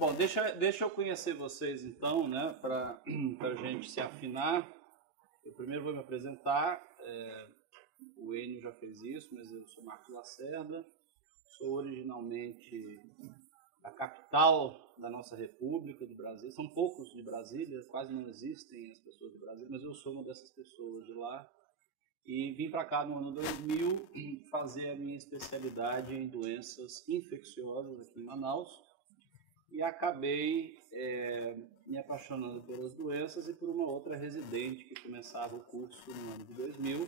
Bom, deixa eu conhecer vocês então, né, para a gente se afinar. Eu primeiro vou me apresentar. O Enio já fez isso, mas eu sou Marcos Lacerda. Sou originalmente da capital da nossa República, do Brasil. São poucos de Brasília, quase não existem as pessoas de Brasília, mas eu sou uma dessas pessoas de lá. E vim para cá no ano 2000 fazer a minha especialidade em doenças infecciosas aqui em Manaus. E acabei me apaixonando pelas doenças e por uma outra residente que começava o curso no ano de 2000.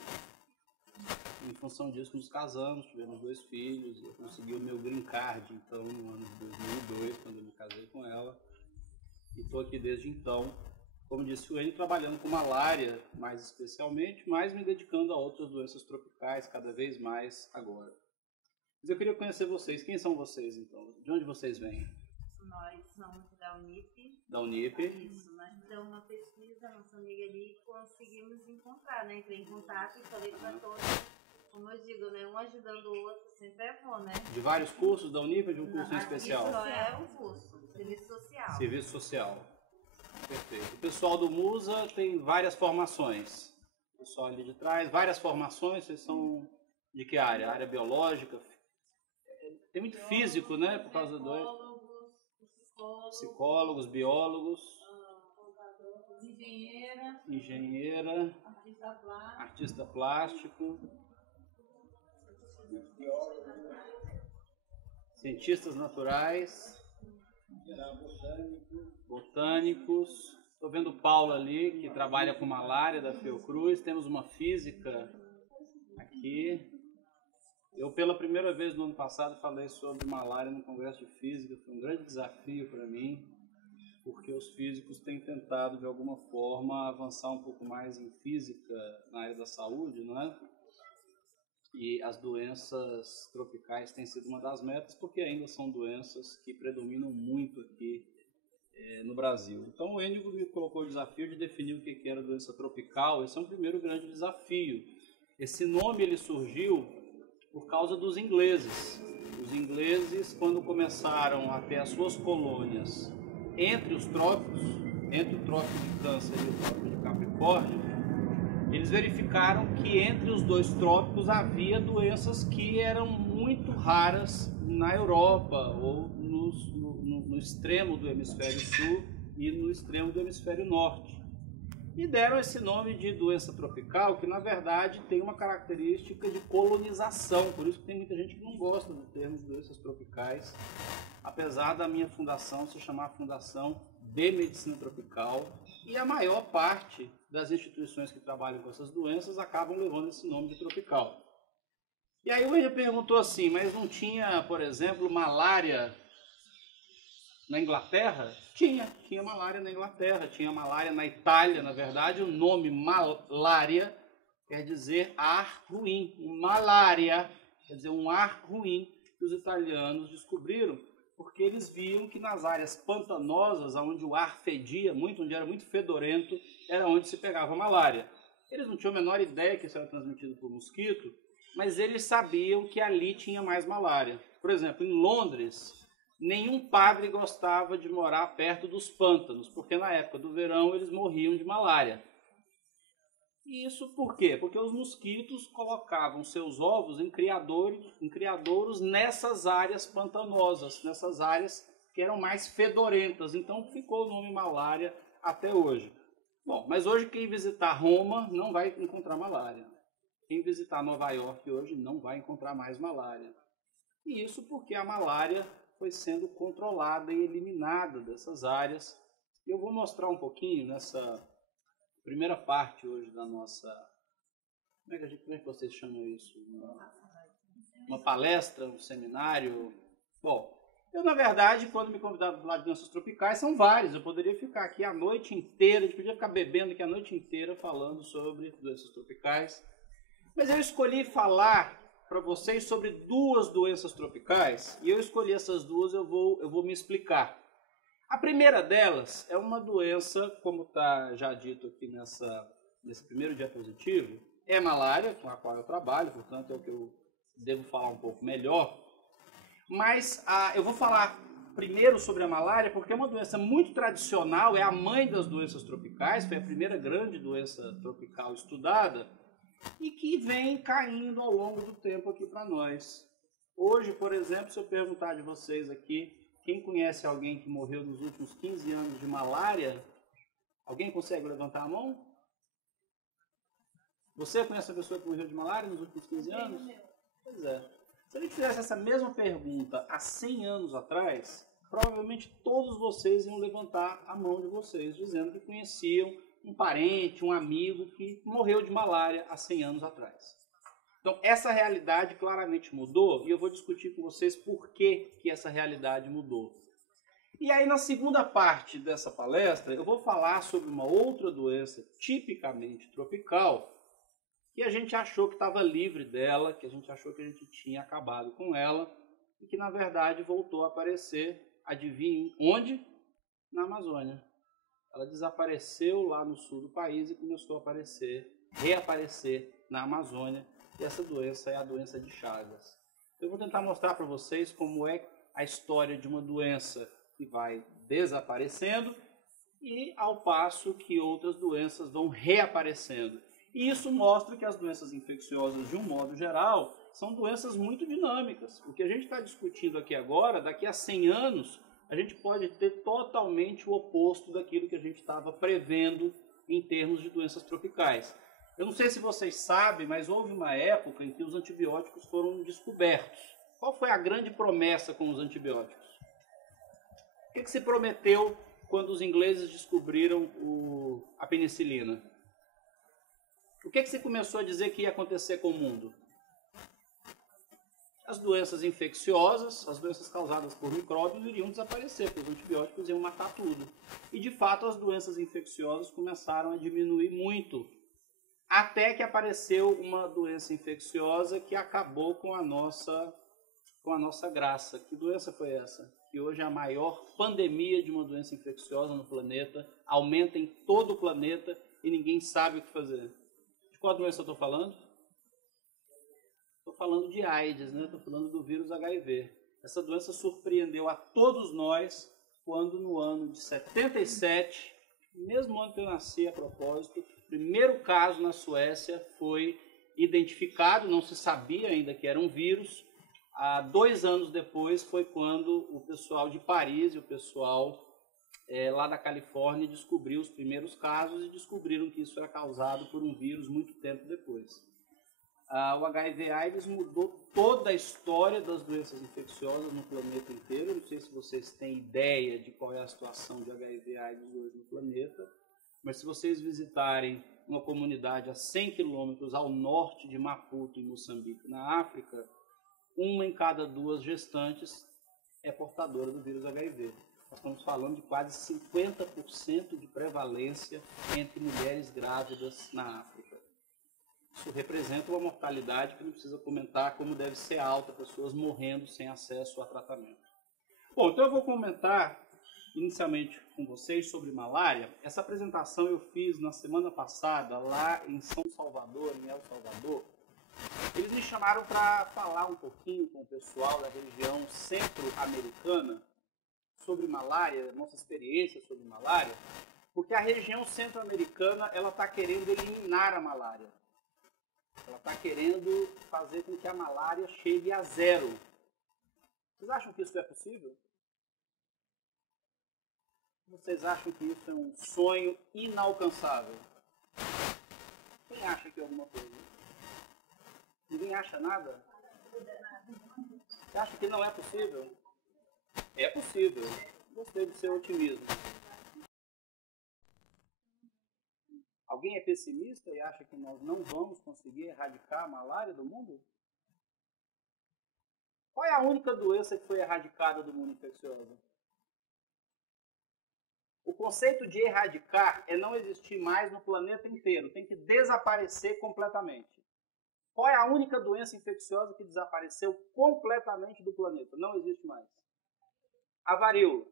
Em função disso, nos casamos, tivemos 2 filhos, eu consegui o meu green card, então, no ano de 2002, quando eu me casei com ela. E estou aqui desde então, como disse o Enio, trabalhando com malária, mais especialmente, mas me dedicando a outras doenças tropicais, cada vez mais agora. Mas eu queria conhecer vocês. Quem são vocês, então? De onde vocês vêm? Nós somos da Unip. Da Unip. Isso, nós fizemos uma pesquisa, nossa amiga ali, e conseguimos encontrar, né? Entrei em contato e falei para todos, como eu digo, né? Um ajudando o outro sempre é bom, né? De vários cursos da Unip ou de um curso em especial? Isso é um curso, serviço social. Serviço social. Perfeito. O pessoal do Musa tem várias formações. O pessoal ali de trás, várias formações. Vocês são de que área? Área biológica? Tem muito físico, né? Por causa do... Psicólogos, biólogos, engenheira, artista plástico, cientistas naturais, botânicos. Estou vendo o Paulo ali, que trabalha com malária da Fiocruz. Temos uma física aqui. Eu, pela primeira vez no ano passado, falei sobre malária no Congresso de Física. Foi um grande desafio para mim, porque os físicos têm tentado, de alguma forma, avançar um pouco mais em física na área da saúde, não é? E as doenças tropicais têm sido uma das metas, porque ainda são doenças que predominam muito aqui no Brasil. Então, o Enio me colocou o desafio de definir o que era doença tropical. Esse é um primeiro grande desafio. Esse nome ele surgiu por causa dos ingleses. Os ingleses, quando começaram a ter as suas colônias entre os trópicos, entre o trópico de Câncer e o trópico de Capricórnio, eles verificaram que entre os 2 trópicos havia doenças que eram muito raras na Europa, ou no extremo do hemisfério sul e no extremo do hemisfério norte. E deram esse nome de doença tropical, que na verdade tem uma característica de colonização, por isso que tem muita gente que não gosta do termo de doenças tropicais, apesar da minha fundação se chamar Fundação de Medicina Tropical, e a maior parte das instituições que trabalham com essas doenças acabam levando esse nome de tropical. E aí o Enio perguntou assim, mas não tinha, por exemplo, malária na Inglaterra? Tinha malária na Inglaterra, tinha malária na Itália. Na verdade, o nome malária quer dizer ar ruim. Malária quer dizer um ar ruim que os italianos descobriram, porque eles viam que nas áreas pantanosas, onde o ar fedia muito, onde era muito fedorento, era onde se pegava malária. Eles não tinham a menor ideia que isso era transmitido por mosquito, mas eles sabiam que ali tinha mais malária. Por exemplo, em Londres, nenhum padre gostava de morar perto dos pântanos, porque na época do verão eles morriam de malária. E isso por quê? Porque os mosquitos colocavam seus ovos em criadouros nessas áreas pantanosas, nessas áreas que eram mais fedorentas. Então ficou o nome malária até hoje. Bom, mas hoje quem visitar Roma não vai encontrar malária. Quem visitar Nova York hoje não vai encontrar mais malária. E isso porque a malária foi sendo controlada e eliminada dessas áreas. Eu vou mostrar um pouquinho nessa primeira parte hoje da nossa... Como é que vocês chamam isso? Uma palestra, um seminário? Bom, eu, na verdade, quando me convidaram para falar de doenças tropicais, são vários. Eu poderia ficar aqui a noite inteira, a gente podia ficar bebendo aqui a noite inteira falando sobre doenças tropicais. Mas eu escolhi falar para vocês sobre 2 doenças tropicais, e eu escolhi essas 2, eu vou me explicar. A primeira delas é uma doença, como está já dito aqui nesse primeiro diapositivo, é malária, com a qual eu trabalho, portanto é o que eu devo falar um pouco melhor. Mas eu vou falar primeiro sobre a malária porque é uma doença muito tradicional, é a mãe das doenças tropicais, foi a primeira grande doença tropical estudada e que vem caindo ao longo do tempo aqui para nós. Hoje, por exemplo, se eu perguntar de vocês aqui, quem conhece alguém que morreu nos últimos 15 anos de malária? Alguém consegue levantar a mão? Você conhece a pessoa que morreu de malária nos últimos 15 anos? Pois é. Se a gente fizesse essa mesma pergunta há 100 anos atrás, provavelmente todos vocês iam levantar a mão de vocês, dizendo que conheciam um parente, um amigo que morreu de malária há 100 anos atrás. Então, essa realidade claramente mudou e eu vou discutir com vocês por que essa realidade mudou. E aí, na segunda parte dessa palestra, eu vou falar sobre uma outra doença tipicamente tropical que a gente achou que estava livre dela, que a gente achou que a gente tinha acabado com ela e que, na verdade, voltou a aparecer, adivinhem, onde? Na Amazônia. Ela desapareceu lá no sul do país e começou a aparecer, reaparecer na Amazônia. E essa doença é a doença de Chagas. Eu vou tentar mostrar para vocês como é a história de uma doença que vai desaparecendo e ao passo que outras doenças vão reaparecendo. E isso mostra que as doenças infecciosas, de um modo geral, são doenças muito dinâmicas. O que a gente está discutindo aqui agora, daqui a 100 anos, a gente pode ter totalmente o oposto daquilo que a gente estava prevendo em termos de doenças tropicais. Eu não sei se vocês sabem, mas houve uma época em que os antibióticos foram descobertos. Qual foi a grande promessa com os antibióticos? O que se prometeu quando os ingleses descobriram a penicilina? O que se começou a dizer que ia acontecer com o mundo? As doenças infecciosas, as doenças causadas por micróbios iriam desaparecer, porque os antibióticos iam matar tudo. E, de fato, as doenças infecciosas começaram a diminuir muito, até que apareceu uma doença infecciosa que acabou com a nossa graça. Que doença foi essa? Que hoje é a maior pandemia de uma doença infecciosa no planeta, aumenta em todo o planeta e ninguém sabe o que fazer. De qual doença eu estou falando? Estou falando de AIDS, né? Estou falando do vírus HIV. Essa doença surpreendeu a todos nós quando no ano de 77, mesmo ano que eu nasci a propósito, o primeiro caso na Suécia foi identificado, não se sabia ainda que era um vírus. 2 anos depois foi quando o pessoal de Paris e o pessoal lá da Califórnia descobriu os primeiros casos e descobriram que isso era causado por um vírus muito tempo depois. O HIV/AIDS mudou toda a história das doenças infecciosas no planeta inteiro. Eu não sei se vocês têm ideia de qual é a situação de HIV/AIDS hoje no planeta, mas se vocês visitarem uma comunidade a 100 quilômetros ao norte de Maputo, em Moçambique, na África, 1 em cada 2 gestantes é portadora do vírus HIV. Nós estamos falando de quase 50% de prevalência entre mulheres grávidas na África. Isso representa uma mortalidade que não precisa comentar como deve ser alta, pessoas morrendo sem acesso a tratamento. Bom, então eu vou comentar inicialmente com vocês sobre malária. Essa apresentação eu fiz na semana passada lá em São Salvador, em El Salvador. Eles me chamaram para falar um pouquinho com o pessoal da região centro-americana sobre malária, nossa experiência sobre malária, porque a região centro-americana ela está querendo eliminar a malária. Ela está querendo fazer com que a malária chegue a 0. Vocês acham que isso é possível? Vocês acham que isso é um sonho inalcançável? Quem acha que é alguma coisa? Ninguém acha nada? Você acha que não é possível? É possível. Gostei do seu otimismo. Alguém é pessimista e acha que nós não vamos conseguir erradicar a malária do mundo? Qual é a única doença que foi erradicada do mundo infeccioso? O conceito de erradicar é não existir mais no planeta inteiro. Tem que desaparecer completamente. Qual é a única doença infecciosa que desapareceu completamente do planeta? Não existe mais. A varíola.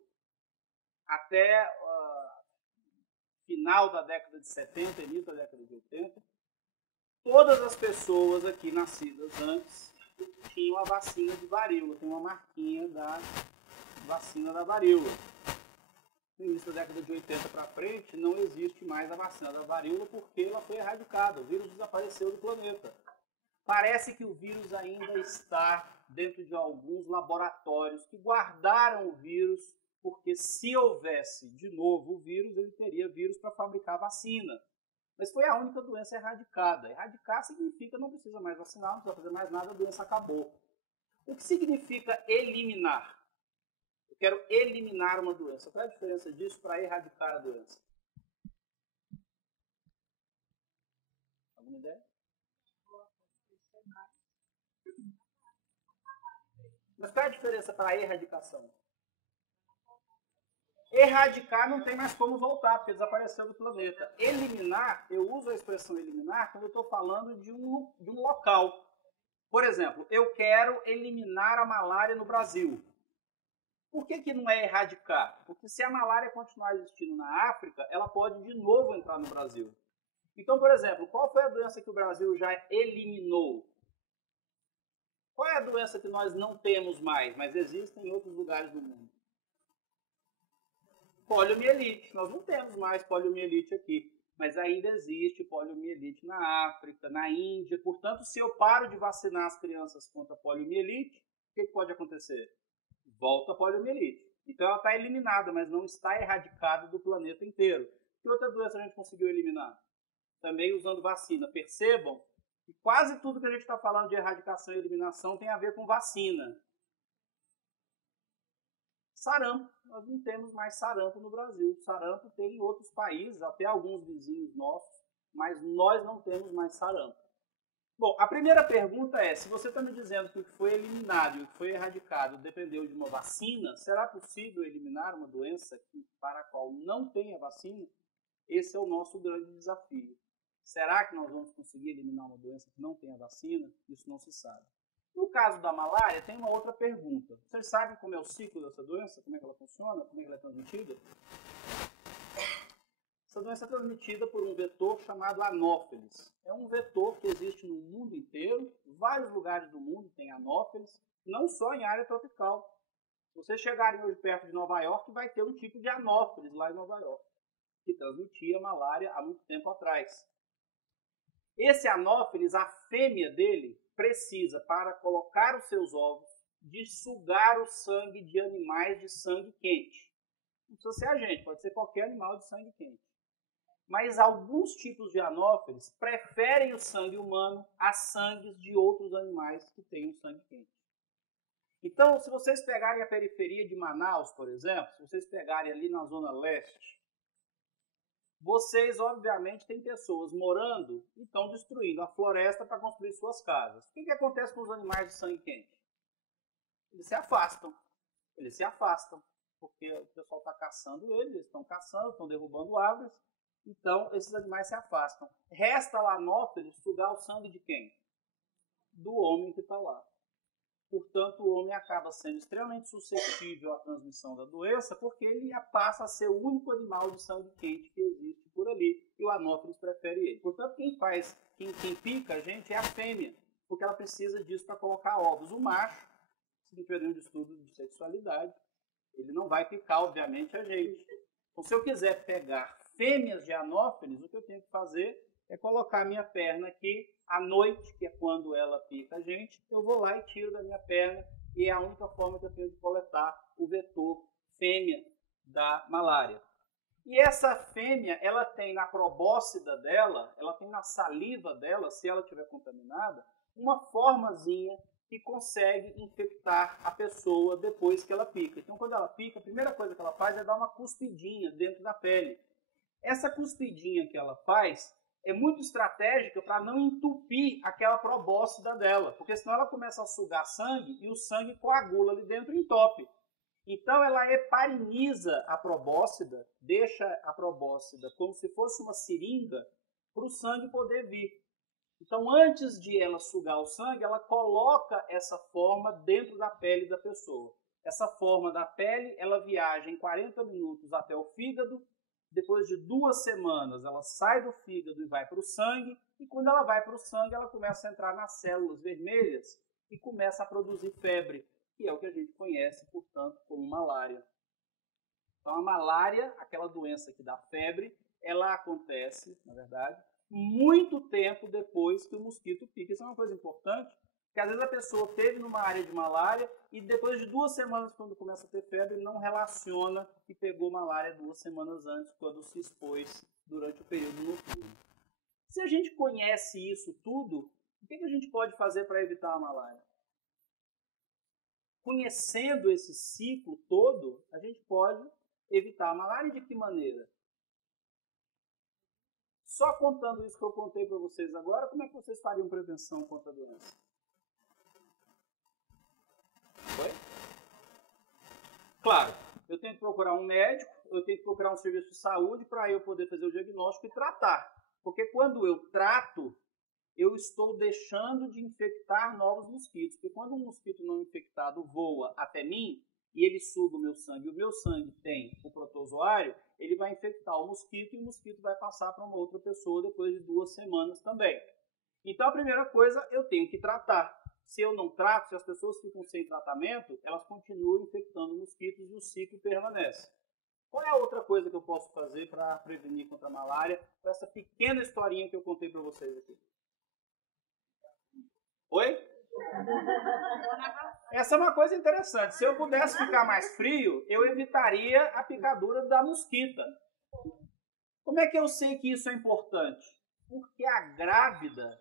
Até final da década de 70, início da década de 80, todas as pessoas aqui nascidas antes tinham a vacina de varíola, tem uma marquinha da vacina da varíola. No início da década de 80 para frente, não existe mais a vacina da varíola porque ela foi erradicada, o vírus desapareceu do planeta. Parece que o vírus ainda está dentro de alguns laboratórios que guardaram o vírus, porque se houvesse de novo o vírus, ele teria vírus para fabricar vacina. Mas foi a única doença erradicada. Erradicar significa não precisa mais vacinar, não precisa fazer mais nada, a doença acabou. O que significa eliminar? Eu quero eliminar uma doença. Qual é a diferença disso para erradicar a doença? Alguma ideia? Mas qual é a diferença para a erradicação? Erradicar não tem mais como voltar, porque desapareceu do planeta. Eliminar, eu uso a expressão eliminar quando eu estou falando de um local. Por exemplo, eu quero eliminar a malária no Brasil. Por que não é erradicar? Porque se a malária continuar existindo na África, ela pode de novo entrar no Brasil. Então, por exemplo, qual foi a doença que o Brasil já eliminou? Qual é a doença que nós não temos mais, mas existe em outros lugares do mundo? Poliomielite. Nós não temos mais poliomielite aqui, mas ainda existe poliomielite na África, na Índia. Portanto, se eu paro de vacinar as crianças contra a poliomielite, o que pode acontecer? Volta a poliomielite. Então ela está eliminada, mas não está erradicada do planeta inteiro. Que outra doença a gente conseguiu eliminar? Também usando vacina. Percebam que quase tudo que a gente está falando de erradicação e eliminação tem a ver com vacina. Sarampo. Nós não temos mais sarampo no Brasil. Sarampo tem em outros países, até alguns vizinhos nossos, mas nós não temos mais sarampo. Bom, a primeira pergunta é, se você está me dizendo que o que foi eliminado e o que foi erradicado dependeu de uma vacina, será possível eliminar uma doença para a qual não tem a vacina? Esse é o nosso grande desafio. Será que nós vamos conseguir eliminar uma doença que não tem a vacina? Isso não se sabe. No caso da malária, tem uma outra pergunta. Vocês sabem como é o ciclo dessa doença? Como é que ela funciona? Como é que ela é transmitida? Essa doença é transmitida por um vetor chamado anófeles. É um vetor que existe no mundo inteiro. Vários lugares do mundo têm anófeles, não só em área tropical. Se vocês chegarem hoje perto de Nova York, vai ter um tipo de anófeles lá em Nova York, que transmitia malária há muito tempo atrás. Esse anófeles, a fêmea dele, precisa, para colocar os seus ovos, de sugar o sangue de animais de sangue quente. Não precisa ser a gente, pode ser qualquer animal de sangue quente. Mas alguns tipos de anófeles preferem o sangue humano a sangues de outros animais que têm o sangue quente. Então, se vocês pegarem a periferia de Manaus, por exemplo, se vocês pegarem ali na Zona Leste, vocês, obviamente, têm pessoas morando e estão destruindo a floresta para construir suas casas. O que acontece com os animais de sangue quente? Eles se afastam. Eles se afastam, porque o pessoal está caçando eles estão caçando, estão derrubando árvores. Então, esses animais se afastam. Resta lá anófeles sugar o sangue de quem? Do homem que está lá. Portanto, o homem acaba sendo extremamente suscetível à transmissão da doença, porque ele passa a ser o único animal de sangue quente que existe por ali, e o anófeles prefere ele. Portanto, quem pica a gente é a fêmea, porque ela precisa disso para colocar ovos. O macho, se não tiver nenhum estudo de sexualidade, ele não vai picar, obviamente, a gente. Então, se eu quiser pegar fêmeas de anófeles, o que eu tenho que fazer é colocar a minha perna aqui à noite, que é quando ela pica a gente, eu vou lá e tiro da minha perna, e é a única forma que eu tenho de coletar o vetor fêmea da malária. E essa fêmea, ela tem na probóscide dela, ela tem na saliva dela, se ela estiver contaminada, uma formazinha que consegue infectar a pessoa depois que ela pica. Então, quando ela pica, a primeira coisa que ela faz é dar uma cuspidinha dentro da pele. Essa cuspidinha que ela faz é muito estratégica para não entupir aquela probóscide dela, porque senão ela começa a sugar sangue e o sangue coagula ali dentro e entope. Então ela hepariniza a probóscide, deixa a probóscide como se fosse uma seringa para o sangue poder vir. Então antes de ela sugar o sangue, ela coloca essa forma dentro da pele da pessoa. Essa forma da pele, ela viaja em 40 minutos até o fígado. Depois de 2 semanas, ela sai do fígado e vai para o sangue. E quando ela vai para o sangue, ela começa a entrar nas células vermelhas e começa a produzir febre. que é o que a gente conhece, portanto, como malária. Então, a malária, aquela doença que dá febre, ela acontece, na verdade, muito tempo depois que o mosquito pica. Isso é uma coisa importante, porque às vezes a pessoa teve numa área de malária e depois de 2 semanas, quando começa a ter febre, não relaciona que pegou malária 2 semanas antes, quando se expôs durante o período noturno. Se a gente conhece isso tudo, o que a gente pode fazer para evitar a malária? Conhecendo esse ciclo todo, a gente pode evitar a malária de que maneira? Só contando isso que eu contei para vocês agora, como é que vocês fariam prevenção contra a doença? Foi? Claro, eu tenho que procurar um médico, eu tenho que procurar um serviço de saúde para eu poder fazer o diagnóstico e tratar. Porque quando eu trato, eu estou deixando de infectar novos mosquitos. Porque quando um mosquito não infectado voa até mim, e ele suga o meu sangue, e o meu sangue tem o protozoário, ele vai infectar o mosquito, e o mosquito vai passar para uma outra pessoa depois de 2 semanas também. Então, a primeira coisa, eu tenho que tratar. Se eu não trato, se as pessoas ficam sem tratamento, elas continuam infectando mosquitos e o ciclo permanece. Qual é a outra coisa que eu posso fazer para prevenir contra a malária? Com essa pequena historinha que eu contei para vocês aqui. Oi? Essa é uma coisa interessante. Se eu pudesse ficar mais frio, eu evitaria a picadura da mosquita. Como é que eu sei que isso é importante? Porque a grávida,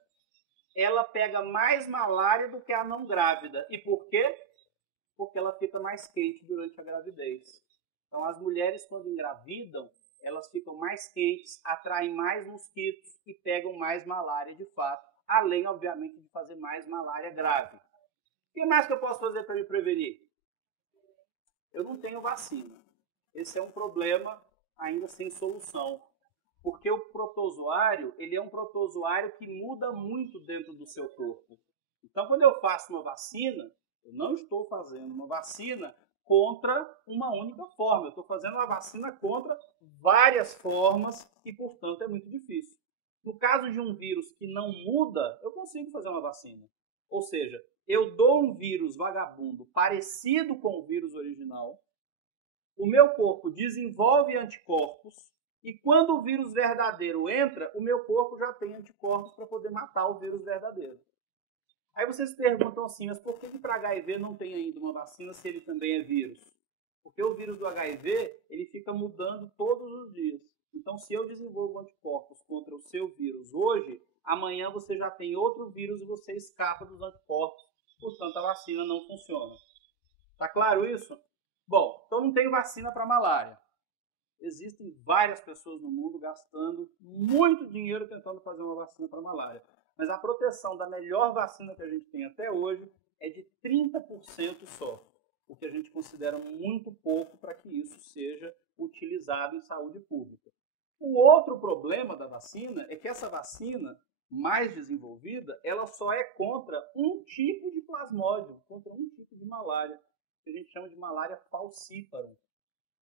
ela pega mais malária do que a não grávida. E por quê? Porque ela fica mais quente durante a gravidez. Então, as mulheres, quando engravidam, elas ficam mais quentes, atraem mais mosquitos e pegam mais malária de fato. Além, obviamente, de fazer mais malária grave. O que mais que eu posso fazer para me prevenir? Eu não tenho vacina. Esse é um problema ainda sem solução. Porque o protozoário, ele é um protozoário que muda muito dentro do seu corpo. Então, quando eu faço uma vacina, eu não estou fazendo uma vacina contra uma única forma. Eu estou fazendo uma vacina contra várias formas e, portanto, é muito difícil. No caso de um vírus que não muda, eu consigo fazer uma vacina. Ou seja, eu dou um vírus vagabundo parecido com o vírus original, o meu corpo desenvolve anticorpos, e quando o vírus verdadeiro entra, o meu corpo já tem anticorpos para poder matar o vírus verdadeiro. Aí vocês perguntam assim, mas por que para HIV não tem ainda uma vacina se ele também é vírus? Porque o vírus do HIV, ele fica mudando todos os dias. Então, se eu desenvolvo anticorpos contra o seu vírus hoje, amanhã você já tem outro vírus e você escapa dos anticorpos. Portanto, a vacina não funciona. Tá claro isso? Bom, então não tem vacina para malária. Existem várias pessoas no mundo gastando muito dinheiro tentando fazer uma vacina para malária. Mas a proteção da melhor vacina que a gente tem até hoje é de 30% só. O que a gente considera muito pouco para que isso seja utilizado em saúde pública. O outro problema da vacina é que essa vacina mais desenvolvida, ela só é contra um tipo de plasmódio, contra um tipo de malária, que a gente chama de malária falciparum.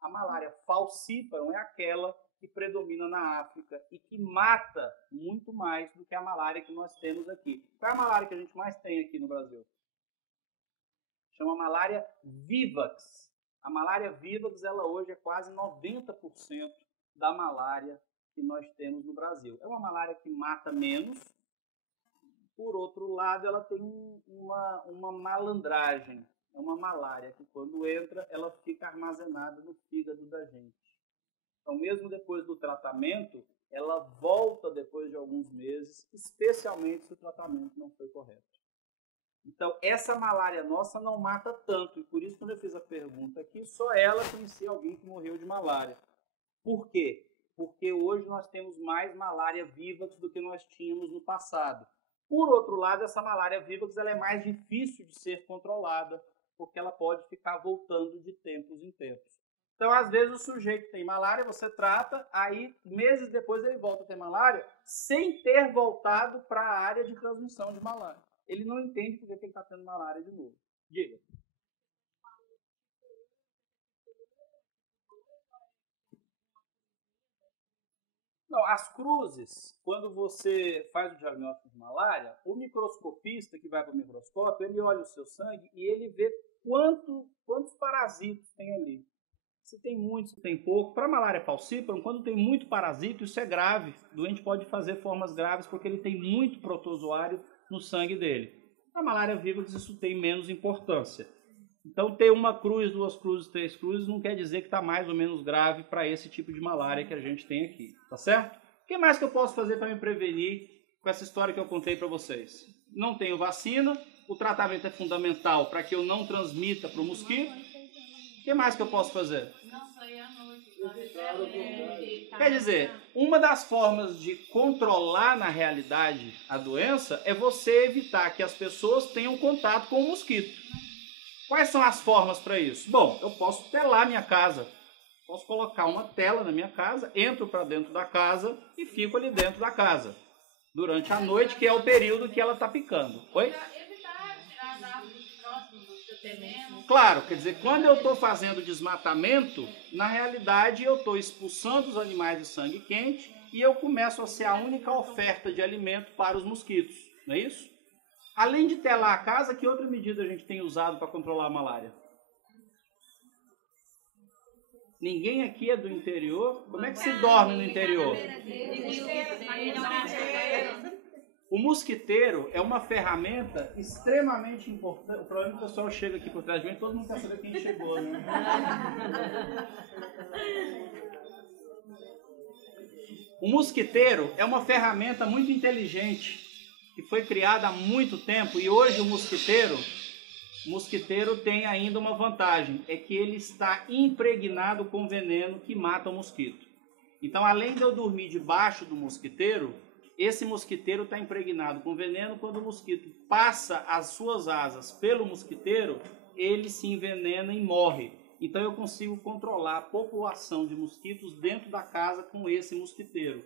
A malária falciparum é aquela que predomina na África e que mata muito mais do que a malária que nós temos aqui. Qual é a malária que a gente mais tem aqui no Brasil? Chama malária vivax. A malária vivax, ela hoje é quase 90% da malária que nós temos no Brasil. É uma malária que mata menos. Por outro lado, ela tem uma malandragem. É uma malária que quando entra, ela fica armazenada no fígado da gente. Então, mesmo depois do tratamento, ela volta depois de alguns meses, especialmente se o tratamento não foi correto. Então, essa malária nossa não mata tanto. E por isso, quando eu fiz a pergunta aqui, só ela conhecia alguém que morreu de malária. Por quê? Porque hoje nós temos mais malária vivax do que nós tínhamos no passado. Por outro lado, essa malária vivax ela é mais difícil de ser controlada, porque ela pode ficar voltando de tempos em tempos. Então, às vezes, o sujeito tem malária, você trata, aí meses depois ele volta a ter malária, sem ter voltado para a área de transmissão de malária. Ele não entende porque ele está tendo malária de novo. Diga. Não, as cruzes, quando você faz o diagnóstico de malária, o microscopista que vai para o microscópio, ele olha o seu sangue e ele vê quantos parasitos tem ali. Se tem muito, se tem pouco. Para a malária falciparum, quando tem muito parasito, isso é grave. O doente pode fazer formas graves porque ele tem muito protozoário no sangue dele. Na malária vírus, isso tem menos importância. Então, ter uma cruz, 2 cruzes, 3 cruzes, não quer dizer que está mais ou menos grave para esse tipo de malária que a gente tem aqui. Tá certo? O que mais que eu posso fazer para me prevenir com essa história que eu contei para vocês? Não tenho vacina, o tratamento é fundamental para que eu não transmita para o mosquito. O que mais que eu posso fazer? Quer dizer, uma das formas de controlar na realidade a doença é você evitar que as pessoas tenham contato com o mosquito. Quais são as formas para isso? Bom, eu posso telar minha casa. Posso colocar uma tela na minha casa, entro para dentro da casa e fico ali dentro da casa. Durante a noite, que é o período que ela está picando. Oi? Claro, quer dizer, quando eu estou fazendo desmatamento, na realidade eu estou expulsando os animais de sangue quente e eu começo a ser a única oferta de alimento para os mosquitos, não é isso? Além de telar a casa, que outra medida a gente tem usado para controlar a malária? Ninguém aqui é do interior? Como é que se dorme no interior? O mosquiteiro é uma ferramenta extremamente importante. O problema é que o pessoal chega aqui por trás de mim e todo mundo quer saber quem chegou, né? O mosquiteiro é uma ferramenta muito inteligente que foi criada há muito tempo e hoje o mosquiteiro tem ainda uma vantagem, é que ele está impregnado com veneno que mata o mosquito. Então, além de eu dormir debaixo do mosquiteiro, esse mosquiteiro está impregnado com veneno. Quando o mosquito passa as suas asas pelo mosquiteiro, ele se envenena e morre. Então eu consigo controlar a população de mosquitos dentro da casa com esse mosquiteiro.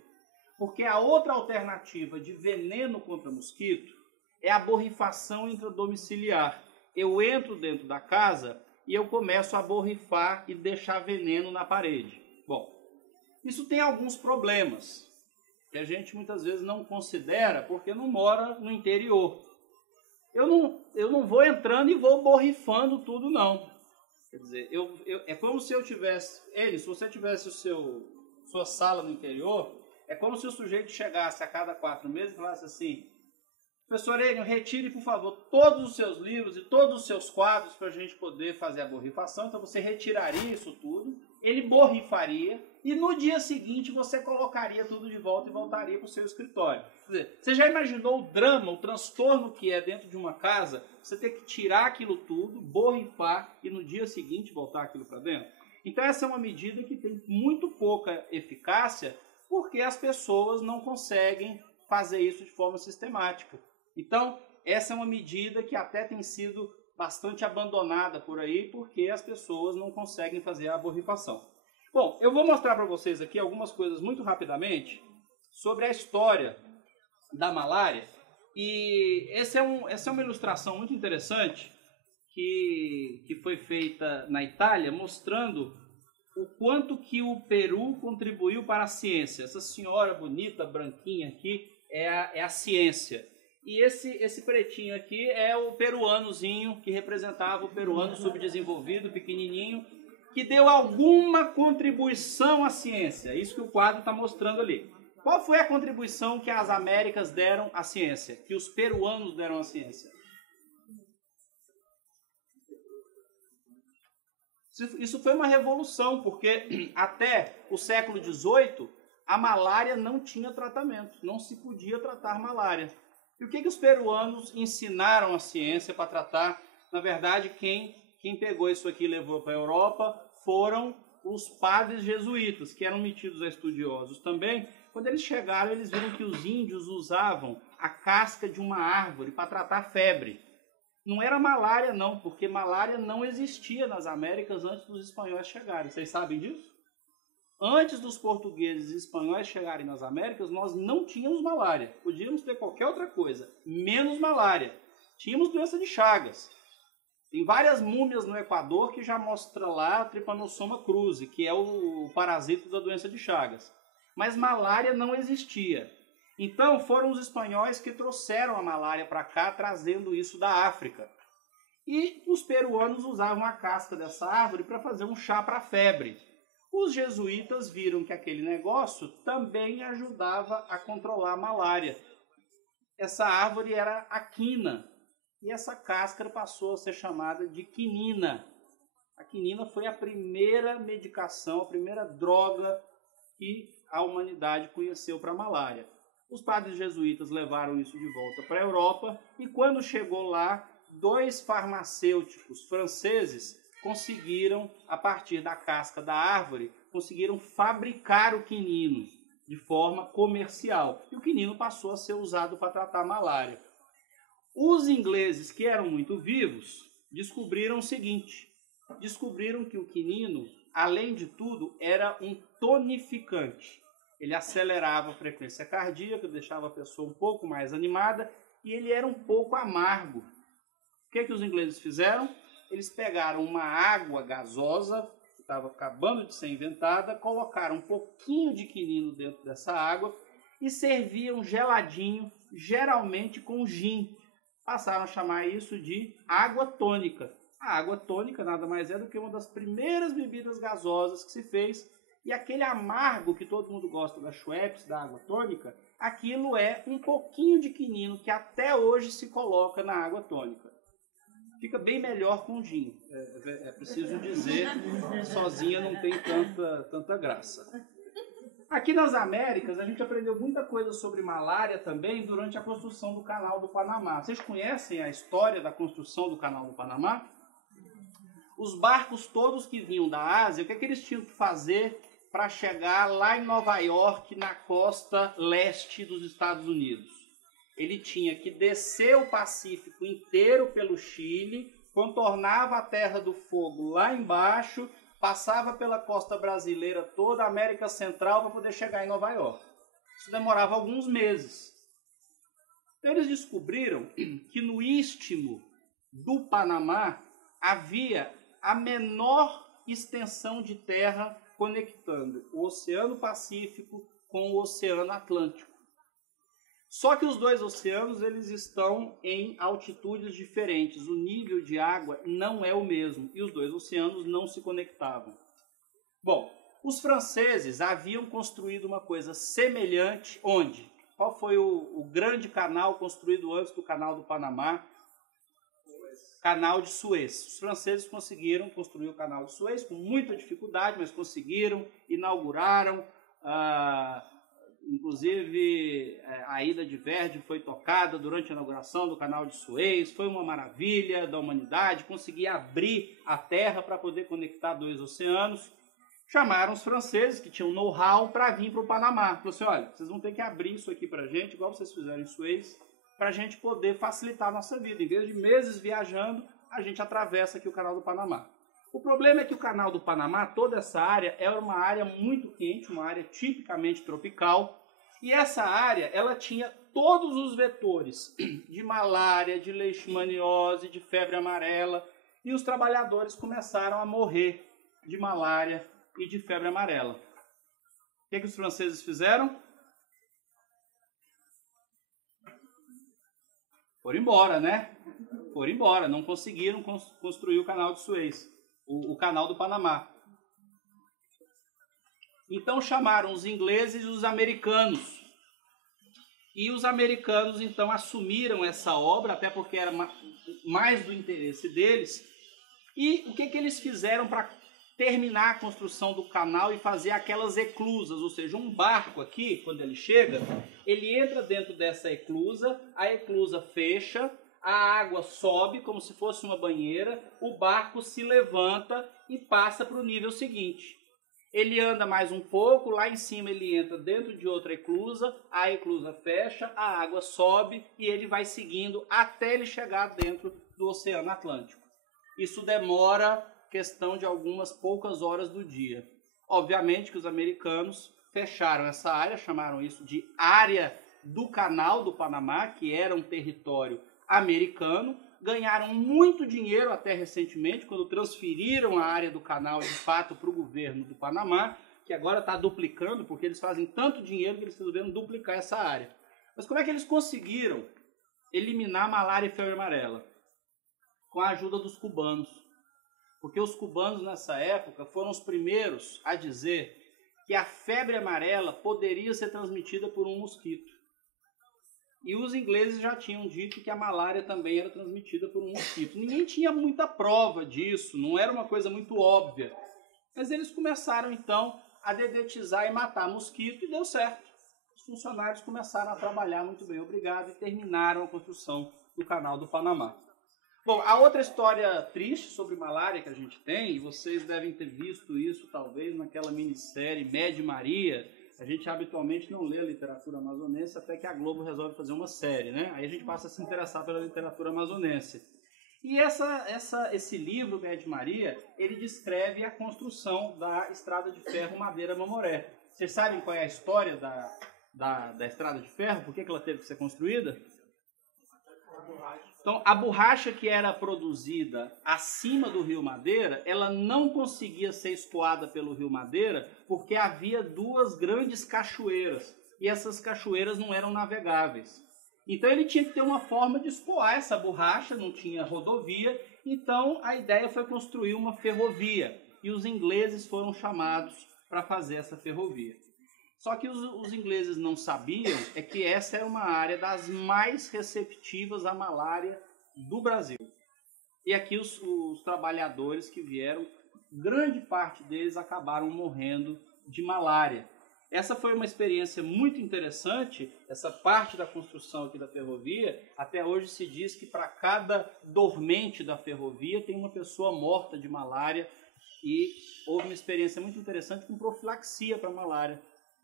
Porque a outra alternativa de veneno contra mosquito é a borrifação intradomiciliar. Eu entro dentro da casa e eu começo a borrifar e deixar veneno na parede. Bom, isso tem alguns problemas que a gente muitas vezes não considera porque não mora no interior. Eu não vou entrando e vou borrifando tudo, não. Quer dizer, é como se eu tivesse... se você tivesse sua sala no interior, é como se o sujeito chegasse a cada 4 meses e falasse assim: professor Enio, retire, por favor, todos os seus livros e todos os seus quadros para a gente poder fazer a borrifação. Então você retiraria isso tudo, ele borrifaria e no dia seguinte você colocaria tudo de volta e voltaria para o seu escritório. Quer dizer, você já imaginou o drama, o transtorno que é dentro de uma casa, você ter que tirar aquilo tudo, borrifar e no dia seguinte voltar aquilo para dentro? Então essa é uma medida que tem muito pouca eficácia porque as pessoas não conseguem fazer isso de forma sistemática. Então, essa é uma medida que até tem sido bastante abandonada por aí, porque as pessoas não conseguem fazer a borrifação. Bom, eu vou mostrar para vocês aqui algumas coisas muito rapidamente sobre a história da malária. E essa é uma ilustração muito interessante que foi feita na Itália, mostrando o quanto que o Peru contribuiu para a ciência. Essa senhora bonita, branquinha aqui, é a ciência. E esse pretinho aqui é o peruanozinho, que representava o peruano subdesenvolvido, pequenininho, que deu alguma contribuição à ciência. Isso que o quadro está mostrando ali. Qual foi a contribuição que as Américas deram à ciência? Que os peruanos deram à ciência? Isso foi uma revolução, porque até o século XVIII, a malária não tinha tratamento, não se podia tratar malária. E o que os peruanos ensinaram à ciência para tratar? Na verdade, quem pegou isso aqui e levou para a Europa foram os padres jesuítas, que eram metidos a estudiosos também. Quando eles chegaram, eles viram que os índios usavam a casca de uma árvore para tratar febre. Não era malária não, porque malária não existia nas Américas antes dos espanhóis chegarem. Vocês sabem disso? Antes dos portugueses e espanhóis chegarem nas Américas, nós não tínhamos malária. Podíamos ter qualquer outra coisa, menos malária. Tínhamos doença de Chagas. Tem várias múmias no Equador que já mostram lá a Trypanosoma cruzi, que é o parasito da doença de Chagas. mas malária não existia. Então foram os espanhóis que trouxeram a malária para cá, trazendo isso da África. E os peruanos usavam a casca dessa árvore para fazer um chá para a febre. Os jesuítas viram que aquele negócio também ajudava a controlar a malária. Essa árvore era a quina, e essa cáscara passou a ser chamada de quinina. A quinina foi a primeira medicação, a primeira droga que a humanidade conheceu para a malária. Os padres jesuítas levaram isso de volta para a Europa, e quando chegou lá, 2 farmacêuticos franceses conseguiram, a partir da casca da árvore, conseguiram fabricar o quinino de forma comercial. E o quinino passou a ser usado para tratar a malária. Os ingleses, que eram muito vivos, descobriram o seguinte: descobriram que o quinino, além de tudo, era um tonificante. Ele acelerava a frequência cardíaca, deixava a pessoa um pouco mais animada, e ele era um pouco amargo. O que os ingleses fizeram? Eles pegaram uma água gasosa, que estava acabando de ser inventada, colocaram um pouquinho de quinino dentro dessa água e serviam geladinho, geralmente com gin. Passaram a chamar isso de água tônica. A água tônica nada mais é do que uma das primeiras bebidas gasosas que se fez, e aquele amargo que todo mundo gosta da Schweppes, da água tônica, aquilo é um pouquinho de quinino que até hoje se coloca na água tônica. Fica bem melhor com gin, é preciso dizer, sozinha não tem tanta graça. Aqui nas Américas, a gente aprendeu muita coisa sobre malária também durante a construção do Canal do Panamá. Vocês conhecem a história da construção do Canal do Panamá? Os barcos todos que vinham da Ásia, o que eles tinham que fazer para chegar lá em Nova York, na costa leste dos Estados Unidos? Ele tinha que descer o Pacífico inteiro pelo Chile, contornava a Terra do Fogo lá embaixo, passava pela costa brasileira toda a América Central para poder chegar em Nova York. Isso demorava alguns meses. Eles descobriram que no istmo do Panamá havia a menor extensão de terra conectando o Oceano Pacífico com o Oceano Atlântico. Só que os dois oceanos eles estão em altitudes diferentes. O nível de água não é o mesmo e os dois oceanos não se conectavam. Bom, os franceses haviam construído uma coisa semelhante. Onde? Qual foi o grande canal construído antes do Canal do Panamá? Canal de Suez. Os franceses conseguiram construir o Canal de Suez com muita dificuldade, mas conseguiram, inauguraram. Inclusive, a Ida de Verdi foi tocada durante a inauguração do Canal de Suez. Foi uma maravilha da humanidade, conseguir abrir a terra para poder conectar 2 oceanos. Chamaram os franceses, que tinham know-how, para vir para o Panamá. Falaram assim, olha, vocês vão ter que abrir isso aqui para a gente, igual vocês fizeram em Suez, para a gente poder facilitar a nossa vida. Em vez de meses viajando, a gente atravessa aqui o Canal do Panamá. O problema é que o Canal do Panamá, toda essa área, é uma área muito quente, uma área tipicamente tropical, e essa área, ela tinha todos os vetores de malária, de leishmaniose, de febre amarela, e os trabalhadores começaram a morrer de malária e de febre amarela. O que os franceses fizeram? Foram embora, né? Foram embora, não conseguiram construir o Canal de Suez, o Canal do Panamá. Então chamaram os ingleses e os americanos. E os americanos então assumiram essa obra, até porque era mais do interesse deles. E o que eles fizeram para terminar a construção do canal e fazer aquelas eclusas? Ou seja, um barco aqui, quando ele chega, ele entra dentro dessa eclusa, a eclusa fecha, a água sobe como se fosse uma banheira, o barco se levanta e passa para o nível seguinte. Ele anda mais um pouco, lá em cima ele entra dentro de outra eclusa, a eclusa fecha, a água sobe e ele vai seguindo até ele chegar dentro do Oceano Atlântico. Isso demora questão de algumas poucas horas do dia. Obviamente que os americanos fecharam essa área, chamaram isso de área do Canal do Panamá, que era um território americano, ganharam muito dinheiro até recentemente, quando transferiram a área do canal de fato para o governo do Panamá, que agora está duplicando, porque eles fazem tanto dinheiro que eles resolveram duplicar essa área. Mas como é que eles conseguiram eliminar a malária e febre amarela? Com a ajuda dos cubanos. Porque os cubanos, nessa época, foram os primeiros a dizer que a febre amarela poderia ser transmitida por um mosquito. E os ingleses já tinham dito que a malária também era transmitida por um mosquito. Ninguém tinha muita prova disso, não era uma coisa muito óbvia. Mas eles começaram, então, a dedetizar e matar mosquito e deu certo. Os funcionários começaram a trabalhar muito bem, obrigado, e terminaram a construção do Canal do Panamá. Bom, a outra história triste sobre malária que a gente tem, e vocês devem ter visto isso talvez naquela minissérie Média Maria. A gente habitualmente não lê a literatura amazonense até que a Globo resolve fazer uma série, né? Aí a gente passa a se interessar pela literatura amazonense. E esse livro, Média Maria, ele descreve a construção da estrada de ferro Madeira-Mamoré. Vocês sabem qual é a história da estrada de ferro? Por que ela teve que ser construída? Então, a borracha que era produzida acima do Rio Madeira, ela não conseguia ser escoada pelo Rio Madeira porque havia duas grandes cachoeiras e essas cachoeiras não eram navegáveis. Então, ele tinha que ter uma forma de escoar essa borracha, não tinha rodovia, então a ideia foi construir uma ferrovia e os ingleses foram chamados para fazer essa ferrovia. Só que os ingleses não sabiam é que essa era uma área das mais receptivas à malária do Brasil. E aqui os trabalhadores que vieram, grande parte deles acabaram morrendo de malária. Essa foi uma experiência muito interessante, essa parte da construção aqui da ferrovia. Até hoje se diz que para cada dormente da ferrovia tem uma pessoa morta de malária e houve uma experiência muito interessante com profilaxia para malária.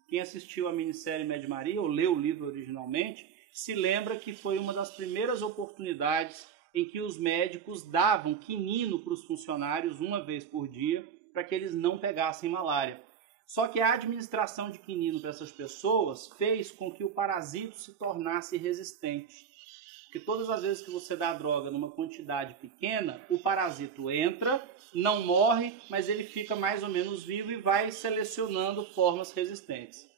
Quem assistiu a minissérie Média Maria, ou leu o livro originalmente, se lembra que foi uma das primeiras oportunidades em que os médicos davam quinino para os funcionários uma vez por dia para que eles não pegassem malária. Só que a administração de quinino para essas pessoas fez com que o parasito se tornasse resistente. Porque todas as vezes que você dá a droga numa quantidade pequena, o parasito entra, não morre, mas ele fica mais ou menos vivo e vai selecionando formas resistentes.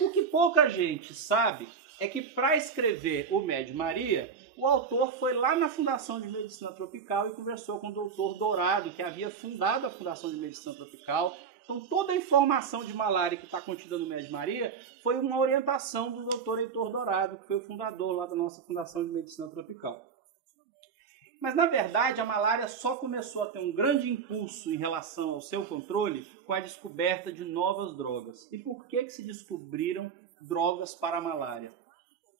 O que pouca gente sabe é que para escrever o Média Maria, o autor foi lá na Fundação de Medicina Tropical e conversou com o doutor Dourado, que havia fundado a Fundação de Medicina Tropical. Então, toda a informação de malária que está contida no Média Maria foi uma orientação do Dr. Heitor Dourado, que foi o fundador lá da nossa Fundação de Medicina Tropical. Mas, na verdade, a malária só começou a ter um grande impulso em relação ao seu controle com a descoberta de novas drogas. E por que se descobriram drogas para a malária?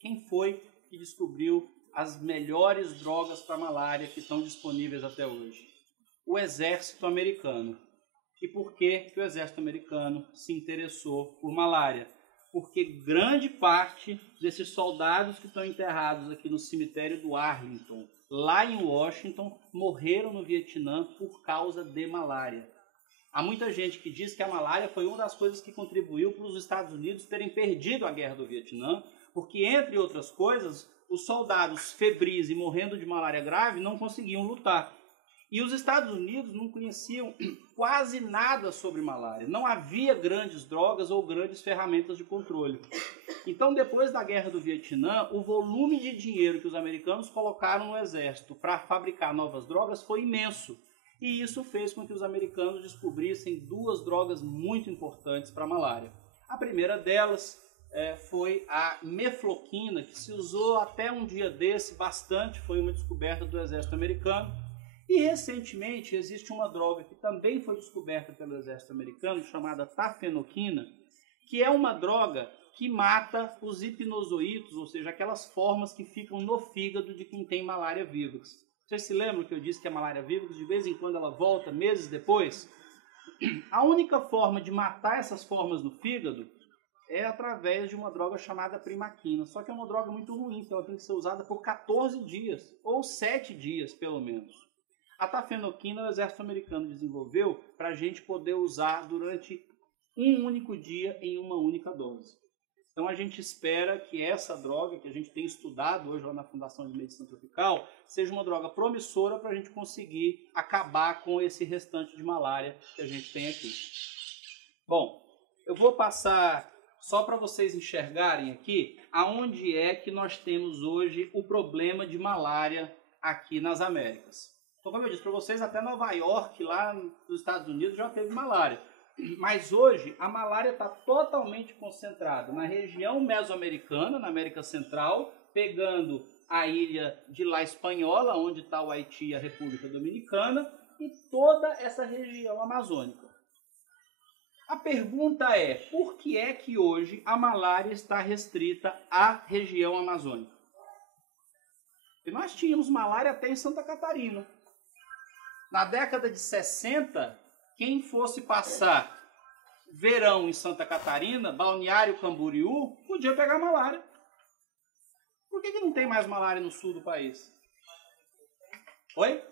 Quem foi que descobriu as melhores drogas para a malária que estão disponíveis até hoje? O exército americano. E por que o exército americano se interessou por malária? Porque grande parte desses soldados que estão enterrados aqui no cemitério do Arlington, lá em Washington, morreram no Vietnã por causa de malária. Há muita gente que diz que a malária foi uma das coisas que contribuiu para os Estados Unidos terem perdido a guerra do Vietnã, porque, entre outras coisas, os soldados febris e morrendo de malária grave não conseguiam lutar. E os Estados Unidos não conheciam quase nada sobre malária. Não havia grandes drogas ou grandes ferramentas de controle. Então, depois da Guerra do Vietnã, o volume de dinheiro que os americanos colocaram no exército para fabricar novas drogas foi imenso. E isso fez com que os americanos descobrissem duas drogas muito importantes para a malária. A primeira delas foi a mefloquina, que se usou até um dia desse bastante, foi uma descoberta do exército americano. E recentemente existe uma droga que também foi descoberta pelo exército americano, chamada tafenoquina, que é uma droga que mata os hipnozoítos, ou seja, aquelas formas que ficam no fígado de quem tem malária vívus. Vocês se lembram que eu disse que a malária vívus, de vez em quando ela volta, meses depois? A única forma de matar essas formas no fígado é através de uma droga chamada primaquina. Só que é uma droga muito ruim, então ela tem que ser usada por 14 dias, ou 7 dias pelo menos. A tafenoquina o exército americano desenvolveu para a gente poder usar durante um único dia em uma única dose. Então a gente espera que essa droga que a gente tem estudado hoje lá na Fundação de Medicina Tropical seja uma droga promissora para a gente conseguir acabar com esse restante de malária que a gente tem aqui. Bom, Eu vou passar só para vocês enxergarem aqui aonde é que nós temos hoje o problema de malária aqui nas Américas. Então, como eu disse para vocês, até Nova York, lá nos Estados Unidos, já teve malária. Mas hoje a malária está totalmente concentrada na região mesoamericana, na América Central, pegando a ilha de La Espanhola, onde está o Haiti e a República Dominicana, e toda essa região amazônica. A pergunta é, por que é que hoje a malária está restrita à região amazônica? Porque nós tínhamos malária até em Santa Catarina. Na década de 60, quem fosse passar verão em Santa Catarina, Balneário Camboriú, podia pegar malária. Por que não tem mais malária no sul do país? Oi?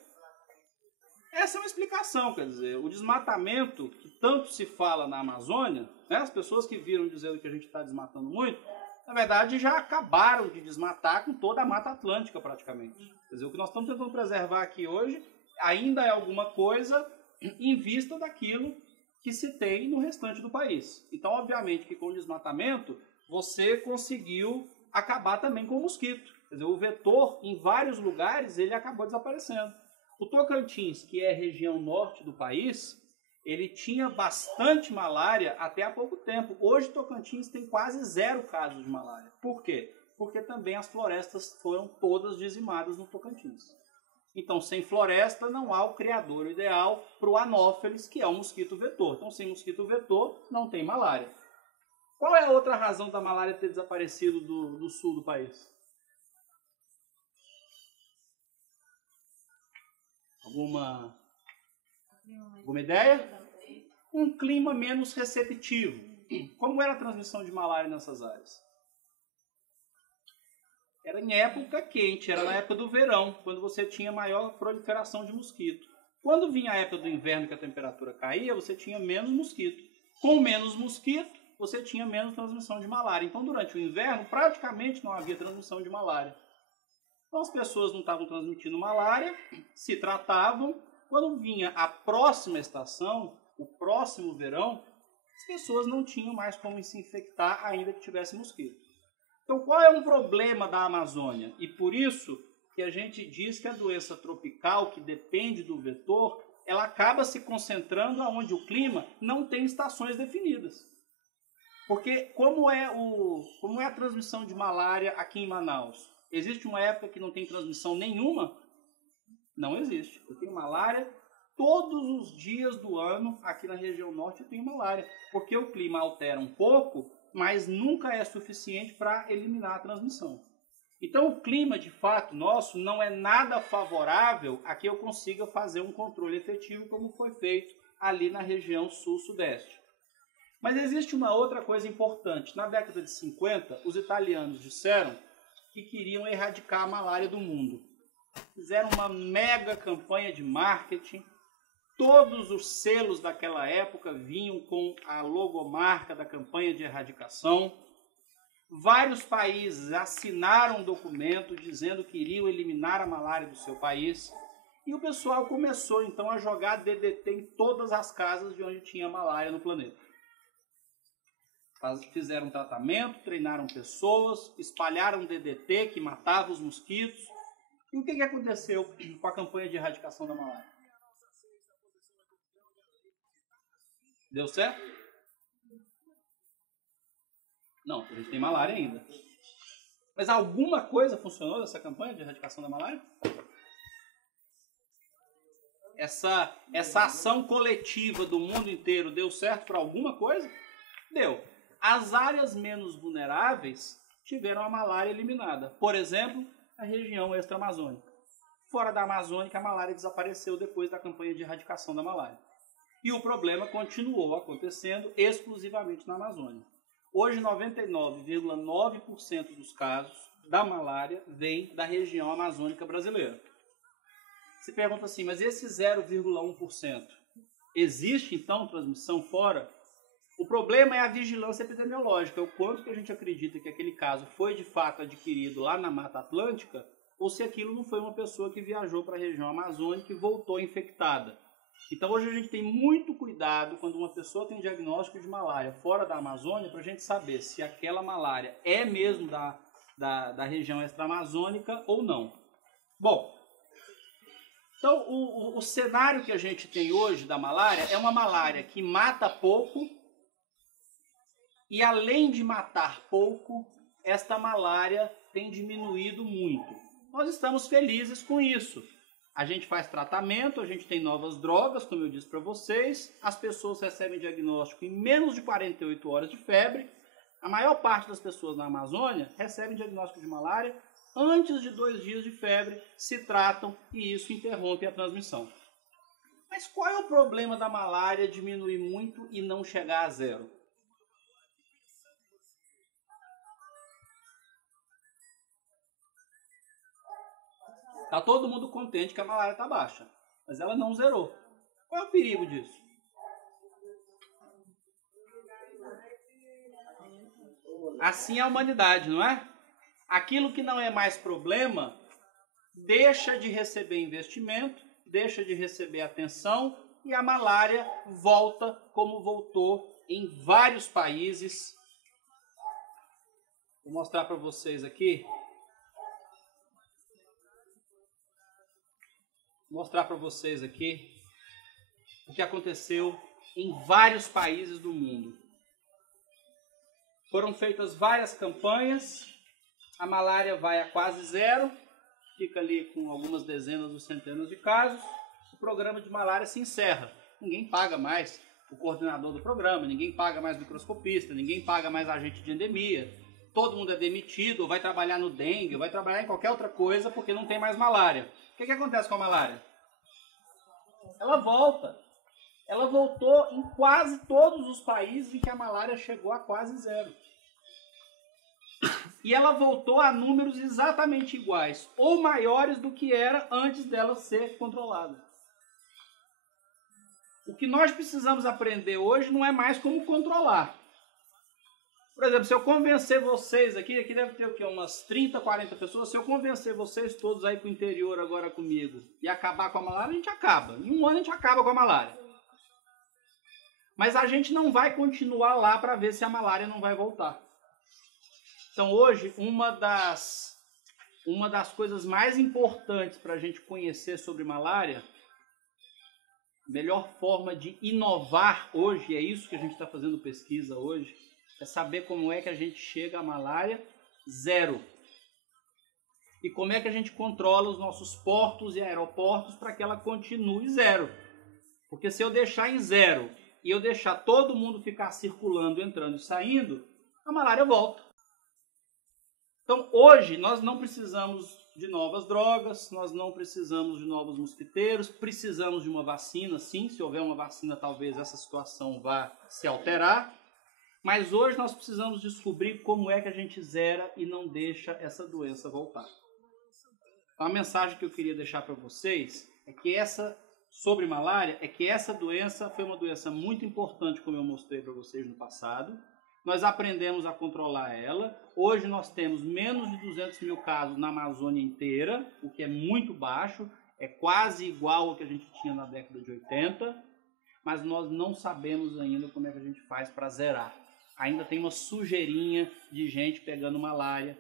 Essa é uma explicação, quer dizer, o desmatamento que tanto se fala na Amazônia, né, as pessoas que viram dizendo que a gente está desmatando muito, na verdade já acabaram de desmatar com toda a Mata Atlântica praticamente. Quer dizer, o que nós estamos tentando preservar aqui hoje ainda é alguma coisa em vista daquilo que se tem no restante do país. Então, obviamente que com o desmatamento você conseguiu acabar também com o mosquito. Quer dizer, o vetor, em vários lugares, ele acabou desaparecendo. O Tocantins, que é a região norte do país, ele tinha bastante malária até há pouco tempo. Hoje, Tocantins tem quase 0 casos de malária. Por quê? Porque também as florestas foram todas dizimadas no Tocantins. Então, sem floresta, não há o criador ideal para o anófeles, que é o mosquito vetor. Então, sem mosquito vetor, não tem malária. Qual é a outra razão da malária ter desaparecido do sul do país? Alguma ideia? Um clima menos receptivo. Como era a transmissão de malária nessas áreas? Era em época quente, era na época do verão, quando você tinha maior proliferação de mosquito. Quando vinha a época do inverno, que a temperatura caía, você tinha menos mosquito. Com menos mosquito, você tinha menos transmissão de malária. Então, durante o inverno, praticamente não havia transmissão de malária. Então, as pessoas não estavam transmitindo malária, se tratavam. Quando vinha a próxima estação, o próximo verão, as pessoas não tinham mais como se infectar, ainda que tivesse mosquito. Então, qual é um problema da Amazônia? E por isso que a gente diz que a doença tropical, que depende do vetor, ela acaba se concentrando onde o clima não tem estações definidas. Porque como é a transmissão de malária aqui em Manaus? Existe uma época que não tem transmissão nenhuma? Não existe. Eu tenho malária todos os dias do ano aqui na região norte, eu tenho malária. Porque o clima altera um pouco, mas nunca é suficiente para eliminar a transmissão. Então o clima, de fato, nosso não é nada favorável a que eu consiga fazer um controle efetivo como foi feito ali na região sul-sudeste. Mas existe uma outra coisa importante. Na década de 50, os italianos disseram que queriam erradicar a malária do mundo. Fizeram uma mega campanha de marketing. Todos os selos daquela época vinham com a logomarca da campanha de erradicação. Vários países assinaram um documento dizendo que iriam eliminar a malária do seu país. E o pessoal começou então a jogar DDT em todas as casas de onde tinha malária no planeta. Fizeram um tratamento, treinaram pessoas, espalharam DDT que matava os mosquitos. E o que aconteceu com a campanha de erradicação da malária? Deu certo? Não, a gente tem malária ainda. Mas alguma coisa funcionou dessa campanha de erradicação da malária? Essa ação coletiva do mundo inteiro deu certo para alguma coisa? Deu. As áreas menos vulneráveis tiveram a malária eliminada. Por exemplo, a região extra-amazônica. Fora da Amazônia, a malária desapareceu depois da campanha de erradicação da malária. E o problema continuou acontecendo exclusivamente na Amazônia. Hoje, 99,9% dos casos da malária vem da região amazônica brasileira. Se pergunta assim, mas esse 0,1%, existe então transmissão fora? O problema é a vigilância epidemiológica, o quanto que a gente acredita que aquele caso foi de fato adquirido lá na Mata Atlântica, ou se aquilo não foi uma pessoa que viajou para a região amazônica e voltou infectada. Então hoje a gente tem muito cuidado quando uma pessoa tem diagnóstico de malária fora da Amazônia, para a gente saber se aquela malária é mesmo da região extra-amazônica ou não. Bom, então o cenário que a gente tem hoje da malária é uma malária que mata pouco e, além de matar pouco, esta malária tem diminuído muito. Nós estamos felizes com isso. A gente faz tratamento, a gente tem novas drogas, como eu disse para vocês, as pessoas recebem diagnóstico em menos de 48 horas de febre. A maior parte das pessoas na Amazônia recebem diagnóstico de malária antes de 2 dias de febre, se tratam e isso interrompe a transmissão. Mas qual é o problema da malária diminuir muito e não chegar a zero? Está todo mundo contente que a malária está baixa, mas ela não zerou. Qual é o perigo disso? Assim é a humanidade, não é? Aquilo que não é mais problema deixa de receber investimento, deixa de receber atenção e a malária volta como voltou em vários países. Vou mostrar para vocês aqui. O que aconteceu em vários países do mundo. Foram feitas várias campanhas, a malária vai a quase zero, fica ali com algumas dezenas ou centenas de casos, o programa de malária se encerra. Ninguém paga mais o coordenador do programa, ninguém paga mais o microscopista, ninguém paga mais agente de endemia, todo mundo é demitido, ou vai trabalhar no dengue, ou vai trabalhar em qualquer outra coisa porque não tem mais malária. O que acontece com a malária? Ela volta. Ela voltou em quase todos os países em que a malária chegou a quase zero. E ela voltou a números exatamente iguais, ou maiores do que era antes dela ser controlada. O que nós precisamos aprender hoje não é mais como controlar. Por exemplo, se eu convencer vocês aqui deve ter o quê? Umas 30, 40 pessoas, se eu convencer vocês todos aí para o interior agora comigo e acabar com a malária, a gente acaba. Em um ano a gente acaba com a malária. Mas a gente não vai continuar lá para ver se a malária não vai voltar. Então hoje, uma das coisas mais importantes para a gente conhecer sobre malária, a melhor forma de inovar hoje, é isso que a gente está fazendo pesquisa hoje, é saber como é que a gente chega à malária zero. E como é que a gente controla os nossos portos e aeroportos para que ela continue zero. Porque se eu deixar em zero e eu deixar todo mundo ficar circulando, entrando e saindo, a malária volta. Então hoje nós não precisamos de novas drogas, nós não precisamos de novos mosquiteiros, precisamos de uma vacina, sim. Se houver uma vacina, talvez essa situação vá se alterar. Mas hoje nós precisamos descobrir como é que a gente zera e não deixa essa doença voltar. Então, a mensagem que eu queria deixar para vocês é que sobre malária, é que essa doença foi uma doença muito importante, como eu mostrei para vocês no passado. Nós aprendemos a controlar ela. Hoje nós temos menos de 200 mil casos na Amazônia inteira, o que é muito baixo, é quase igual ao que a gente tinha na década de 80, mas nós não sabemos ainda como é que a gente faz para zerar. Ainda tem uma sujeirinha de gente pegando malária,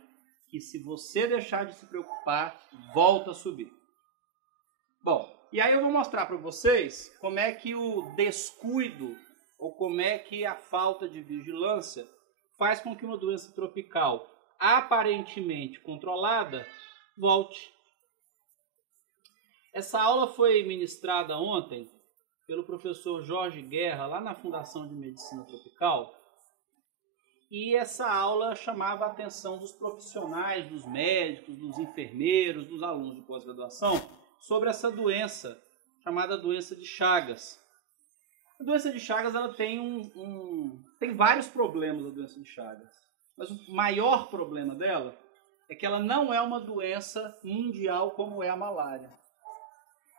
que se você deixar de se preocupar, volta a subir. Bom, e aí eu vou mostrar para vocês como é que o descuido, ou como é que a falta de vigilância faz com que uma doença tropical aparentemente controlada volte. Essa aula foi ministrada ontem pelo professor Jorge Guerra, lá na Fundação de Medicina Tropical, e essa aula chamava a atenção dos profissionais, dos médicos, dos enfermeiros, dos alunos de pós-graduação, sobre essa doença, chamada doença de Chagas. A doença de Chagas ela tem vários problemas, a doença de Chagas. Mas o maior problema dela é que ela não é uma doença mundial como é a malária.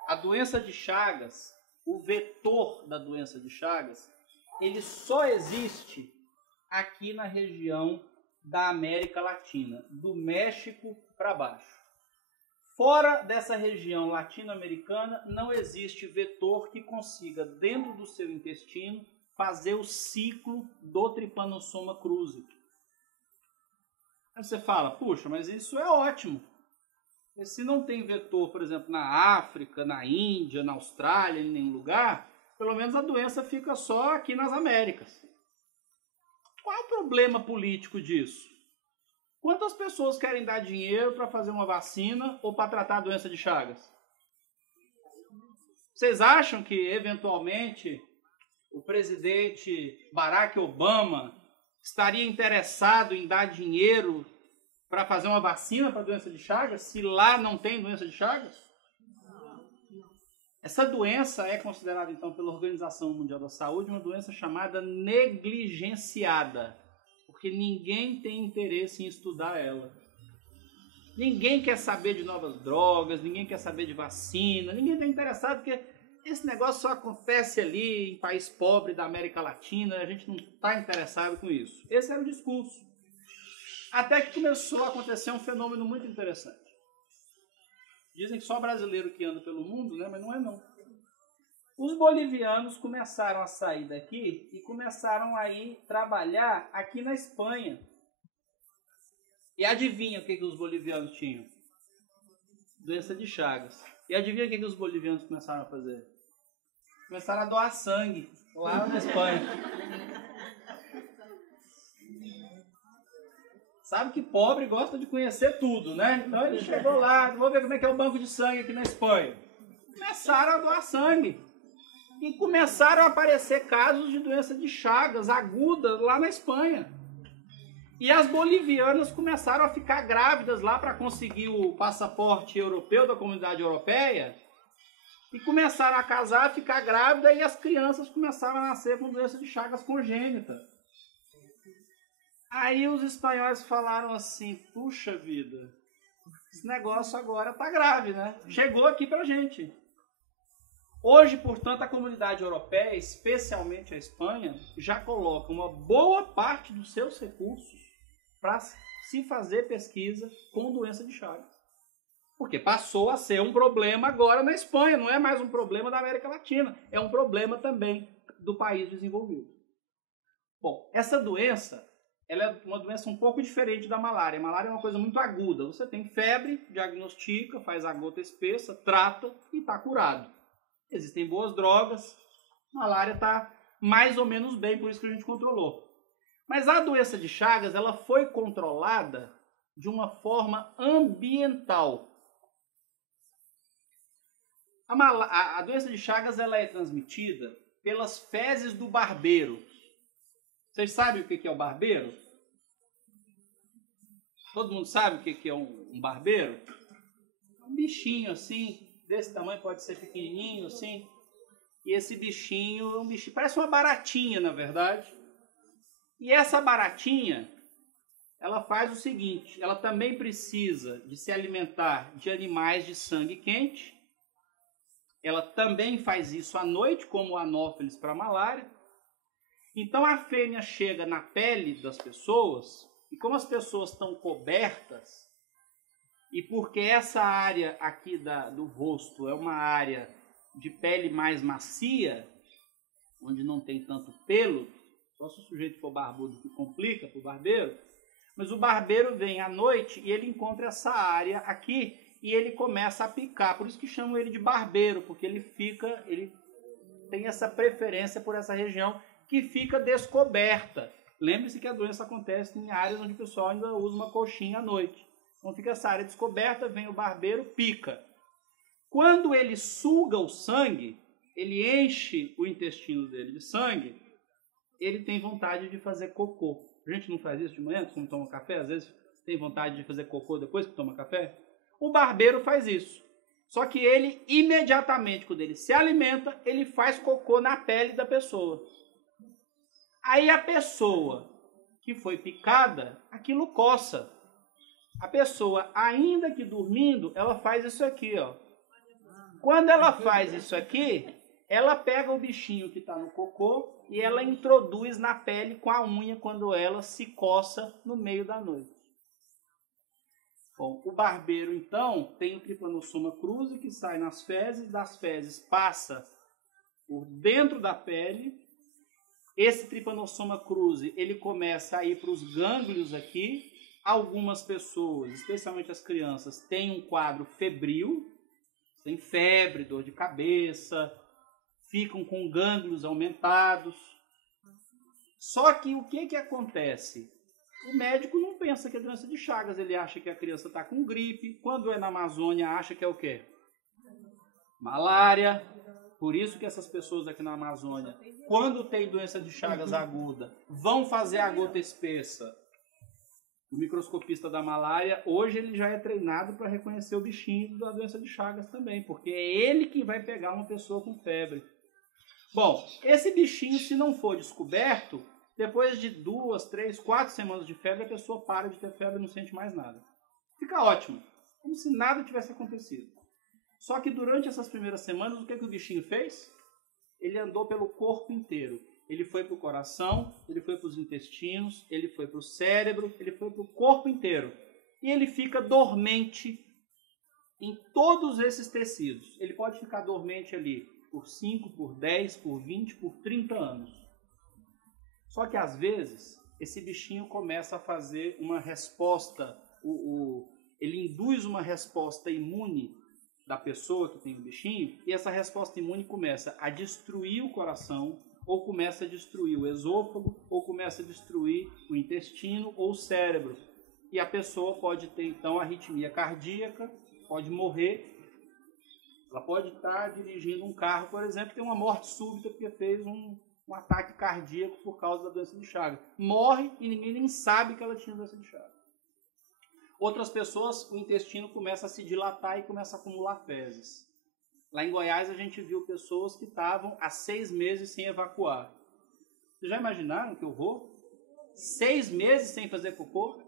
A doença de Chagas, o vetor da doença de Chagas, ele só existe aqui na região da América Latina, do México para baixo. Fora dessa região latino-americana, não existe vetor que consiga, dentro do seu intestino, fazer o ciclo do Trypanosoma cruzi. Aí você fala, puxa, mas isso é ótimo. E se não tem vetor, por exemplo, na África, na Índia, na Austrália, em nenhum lugar, pelo menos a doença fica só aqui nas Américas. Qual é o problema político disso? Quantas pessoas querem dar dinheiro para fazer uma vacina ou para tratar a doença de Chagas? Vocês acham que, eventualmente, o presidente Barack Obama estaria interessado em dar dinheiro para fazer uma vacina para a doença de Chagas, se lá não tem doença de Chagas? Essa doença é considerada, então, pela Organização Mundial da Saúde, uma doença chamada negligenciada. Porque ninguém tem interesse em estudar ela. Ninguém quer saber de novas drogas, ninguém quer saber de vacina, ninguém está interessado porque esse negócio só acontece ali em país pobre da América Latina, a gente não está interessado com isso. Esse era o discurso. Até que começou a acontecer um fenômeno muito interessante. Dizem que só brasileiro que anda pelo mundo, né? Mas não é não. Os bolivianos começaram a sair daqui e começaram a ir trabalhar aqui na Espanha. E adivinha o que os bolivianos tinham? Doença de Chagas. E adivinha o que os bolivianos começaram a fazer? Começaram a doar sangue lá na Espanha. Sabe que pobre gosta de conhecer tudo, né? Então ele chegou lá, vou ver como é que é o banco de sangue aqui na Espanha. Começaram a doar sangue. E começaram a aparecer casos de doença de Chagas aguda lá na Espanha. E as bolivianas começaram a ficar grávidas lá para conseguir o passaporte europeu da Comunidade Europeia. E começaram a casar, ficar grávida e as crianças começaram a nascer com doença de Chagas congênita. Aí os espanhóis falaram assim, puxa vida, esse negócio agora tá grave, né? Chegou aqui pra gente. Hoje, portanto, a comunidade europeia, especialmente a Espanha, já coloca uma boa parte dos seus recursos para se fazer pesquisa com doença de Chagas. Porque passou a ser um problema agora na Espanha, não é mais um problema da América Latina, é um problema também do país desenvolvido. Bom, essa doença, ela é uma doença um pouco diferente da malária. A malária é uma coisa muito aguda. Você tem febre, diagnostica, faz a gota espessa, trata e está curado. Existem boas drogas, a malária está mais ou menos bem, por isso que a gente controlou. Mas a doença de Chagas, ela foi controlada de uma forma ambiental. A doença de Chagas, ela é transmitida pelas fezes do barbeiro. Vocês sabem o que é o barbeiro? Todo mundo sabe o que é um barbeiro? Um bichinho assim, desse tamanho, pode ser pequenininho assim. E esse bichinho é um bichinho, parece uma baratinha, na verdade. E essa baratinha, ela faz o seguinte, ela também precisa de se alimentar de animais de sangue quente. Ela também faz isso à noite, como o anófeles para a malária. Então a fêmea chega na pele das pessoas, e como as pessoas estão cobertas, e porque essa área aqui do rosto é uma área de pele mais macia, onde não tem tanto pelo, só se o sujeito for barbudo que complica para o barbeiro, mas o barbeiro vem à noite e ele encontra essa área aqui e ele começa a picar, por isso que chamam ele de barbeiro, porque ele tem essa preferência por essa região que fica descoberta. Lembre-se que a doença acontece em áreas onde o pessoal ainda usa uma coxinha à noite. Então fica essa área descoberta, vem o barbeiro, pica. Quando ele suga o sangue, ele enche o intestino dele de sangue, ele tem vontade de fazer cocô. A gente não faz isso de manhã, quando toma café, às vezes tem vontade de fazer cocô depois que toma café? O barbeiro faz isso. Só que ele, imediatamente, quando ele se alimenta, ele faz cocô na pele da pessoa. Aí a pessoa que foi picada, aquilo coça. A pessoa, ainda que dormindo, ela faz isso aqui, ó. Quando ela faz isso aqui, ela pega o bichinho que está no cocô e ela introduz na pele com a unha quando ela se coça no meio da noite. Bom, o barbeiro, então, tem o Trypanosoma cruzi que sai nas fezes, das fezes passa por dentro da pele. Esse Trypanosoma cruzi, ele começa a ir para os gânglios aqui. Algumas pessoas, especialmente as crianças, têm um quadro febril, tem febre, dor de cabeça, ficam com gânglios aumentados. Só que o que acontece? O médico não pensa que é doença de Chagas, ele acha que a criança está com gripe. Quando é na Amazônia, acha que é o quê? Malária. Por isso que essas pessoas aqui na Amazônia, quando tem doença de Chagas aguda, vão fazer a gota espessa. O microscopista da malária, hoje ele já é treinado para reconhecer o bichinho da doença de Chagas também, porque é ele que vai pegar uma pessoa com febre. Bom, esse bichinho, se não for descoberto, depois de 2, 3, 4 semanas de febre, a pessoa para de ter febre e não sente mais nada. Fica ótimo, como se nada tivesse acontecido. Só que durante essas primeiras semanas, o que o bichinho fez? Ele andou pelo corpo inteiro. Ele foi para o coração, ele foi para os intestinos, ele foi para o cérebro, ele foi para o corpo inteiro. E ele fica dormente em todos esses tecidos. Ele pode ficar dormente ali por 5, por 10, por 20, por 30 anos. Só que às vezes, esse bichinho começa a fazer uma resposta, ele induz uma resposta imune da pessoa que tem o bichinho, e essa resposta imune começa a destruir o coração, ou começa a destruir o esôfago, ou começa a destruir o intestino ou o cérebro. E a pessoa pode ter, então, arritmia cardíaca, pode morrer. Ela pode estar dirigindo um carro, por exemplo, e ter uma morte súbita porque fez um ataque cardíaco por causa da doença de Chagas. Morre e ninguém nem sabe que ela tinha doença de Chagas. Outras pessoas, o intestino começa a se dilatar e começa a acumular fezes. Lá em Goiás, a gente viu pessoas que estavam há 6 meses sem evacuar. Vocês já imaginaram que horror? 6 meses sem fazer cocô?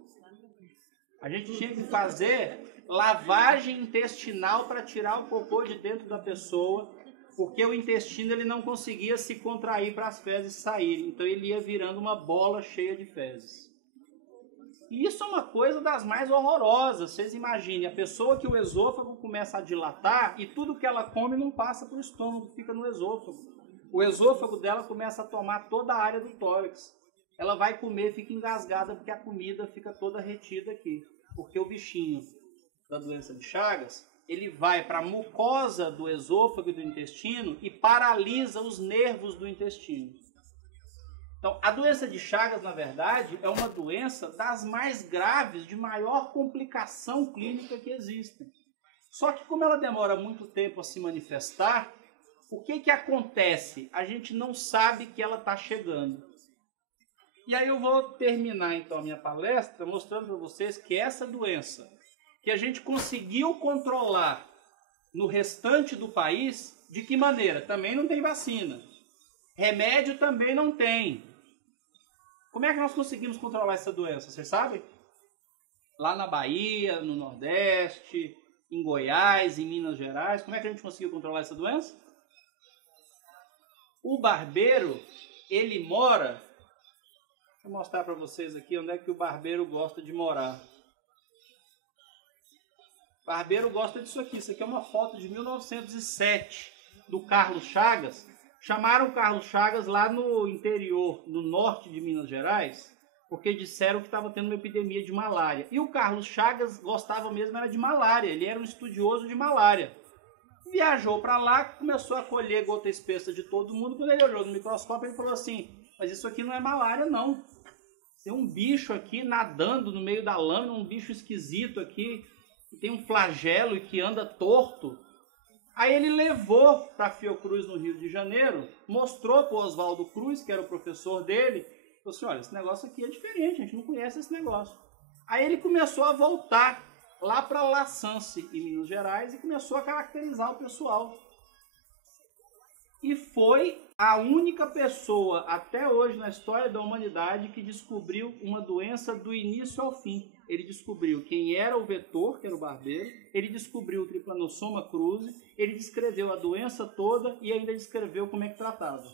A gente tinha que fazer lavagem intestinal para tirar o cocô de dentro da pessoa, porque o intestino ele não conseguia se contrair para as fezes saírem. Então ele ia virando uma bola cheia de fezes. E isso é uma coisa das mais horrorosas. Vocês imaginem, a pessoa que o esôfago começa a dilatar e tudo que ela come não passa para o estômago, fica no esôfago. O esôfago dela começa a tomar toda a área do tórax. Ela vai comer, fica engasgada porque a comida fica toda retida aqui. Porque o bichinho da doença de Chagas, ele vai para a mucosa do esôfago e do intestino e paralisa os nervos do intestino. Então, a doença de Chagas, na verdade, é uma doença das mais graves, de maior complicação clínica que existem. Só que como ela demora muito tempo a se manifestar, o que acontece? A gente não sabe que ela está chegando. E aí eu vou terminar, então, a minha palestra mostrando para vocês que essa doença, que a gente conseguiu controlar no restante do país, de que maneira? Também não tem vacina. Remédio também não tem. Como é que nós conseguimos controlar essa doença? Vocês sabem? Lá na Bahia, no Nordeste, em Goiás, em Minas Gerais, como é que a gente conseguiu controlar essa doença? O barbeiro, ele mora... Vou mostrar para vocês aqui onde é que o barbeiro gosta de morar. O barbeiro gosta disso aqui. Isso aqui é uma foto de 1907 do Carlos Chagas. Chamaram o Carlos Chagas lá no interior, no norte de Minas Gerais, porque disseram que estava tendo uma epidemia de malária. E o Carlos Chagas gostava mesmo era de malária, ele era um estudioso de malária. Viajou para lá, começou a colher gota espessa de todo mundo. Quando ele olhou no microscópio, ele falou assim, mas isso aqui não é malária, não. Tem um bicho aqui nadando no meio da lâmina, um bicho esquisito aqui, que tem um flagelo e que anda torto. Aí ele levou para a Fiocruz no Rio de Janeiro, mostrou para o Oswaldo Cruz, que era o professor dele, falou assim, olha, esse negócio aqui é diferente, a gente não conhece esse negócio. Aí ele começou a voltar lá para La Sance, em Minas Gerais, e começou a caracterizar o pessoal. E foi a única pessoa até hoje na história da humanidade que descobriu uma doença do início ao fim. Ele descobriu quem era o vetor, que era o barbeiro, ele descobriu o Trypanosoma cruzi, ele descreveu a doença toda e ainda descreveu como é que tratava.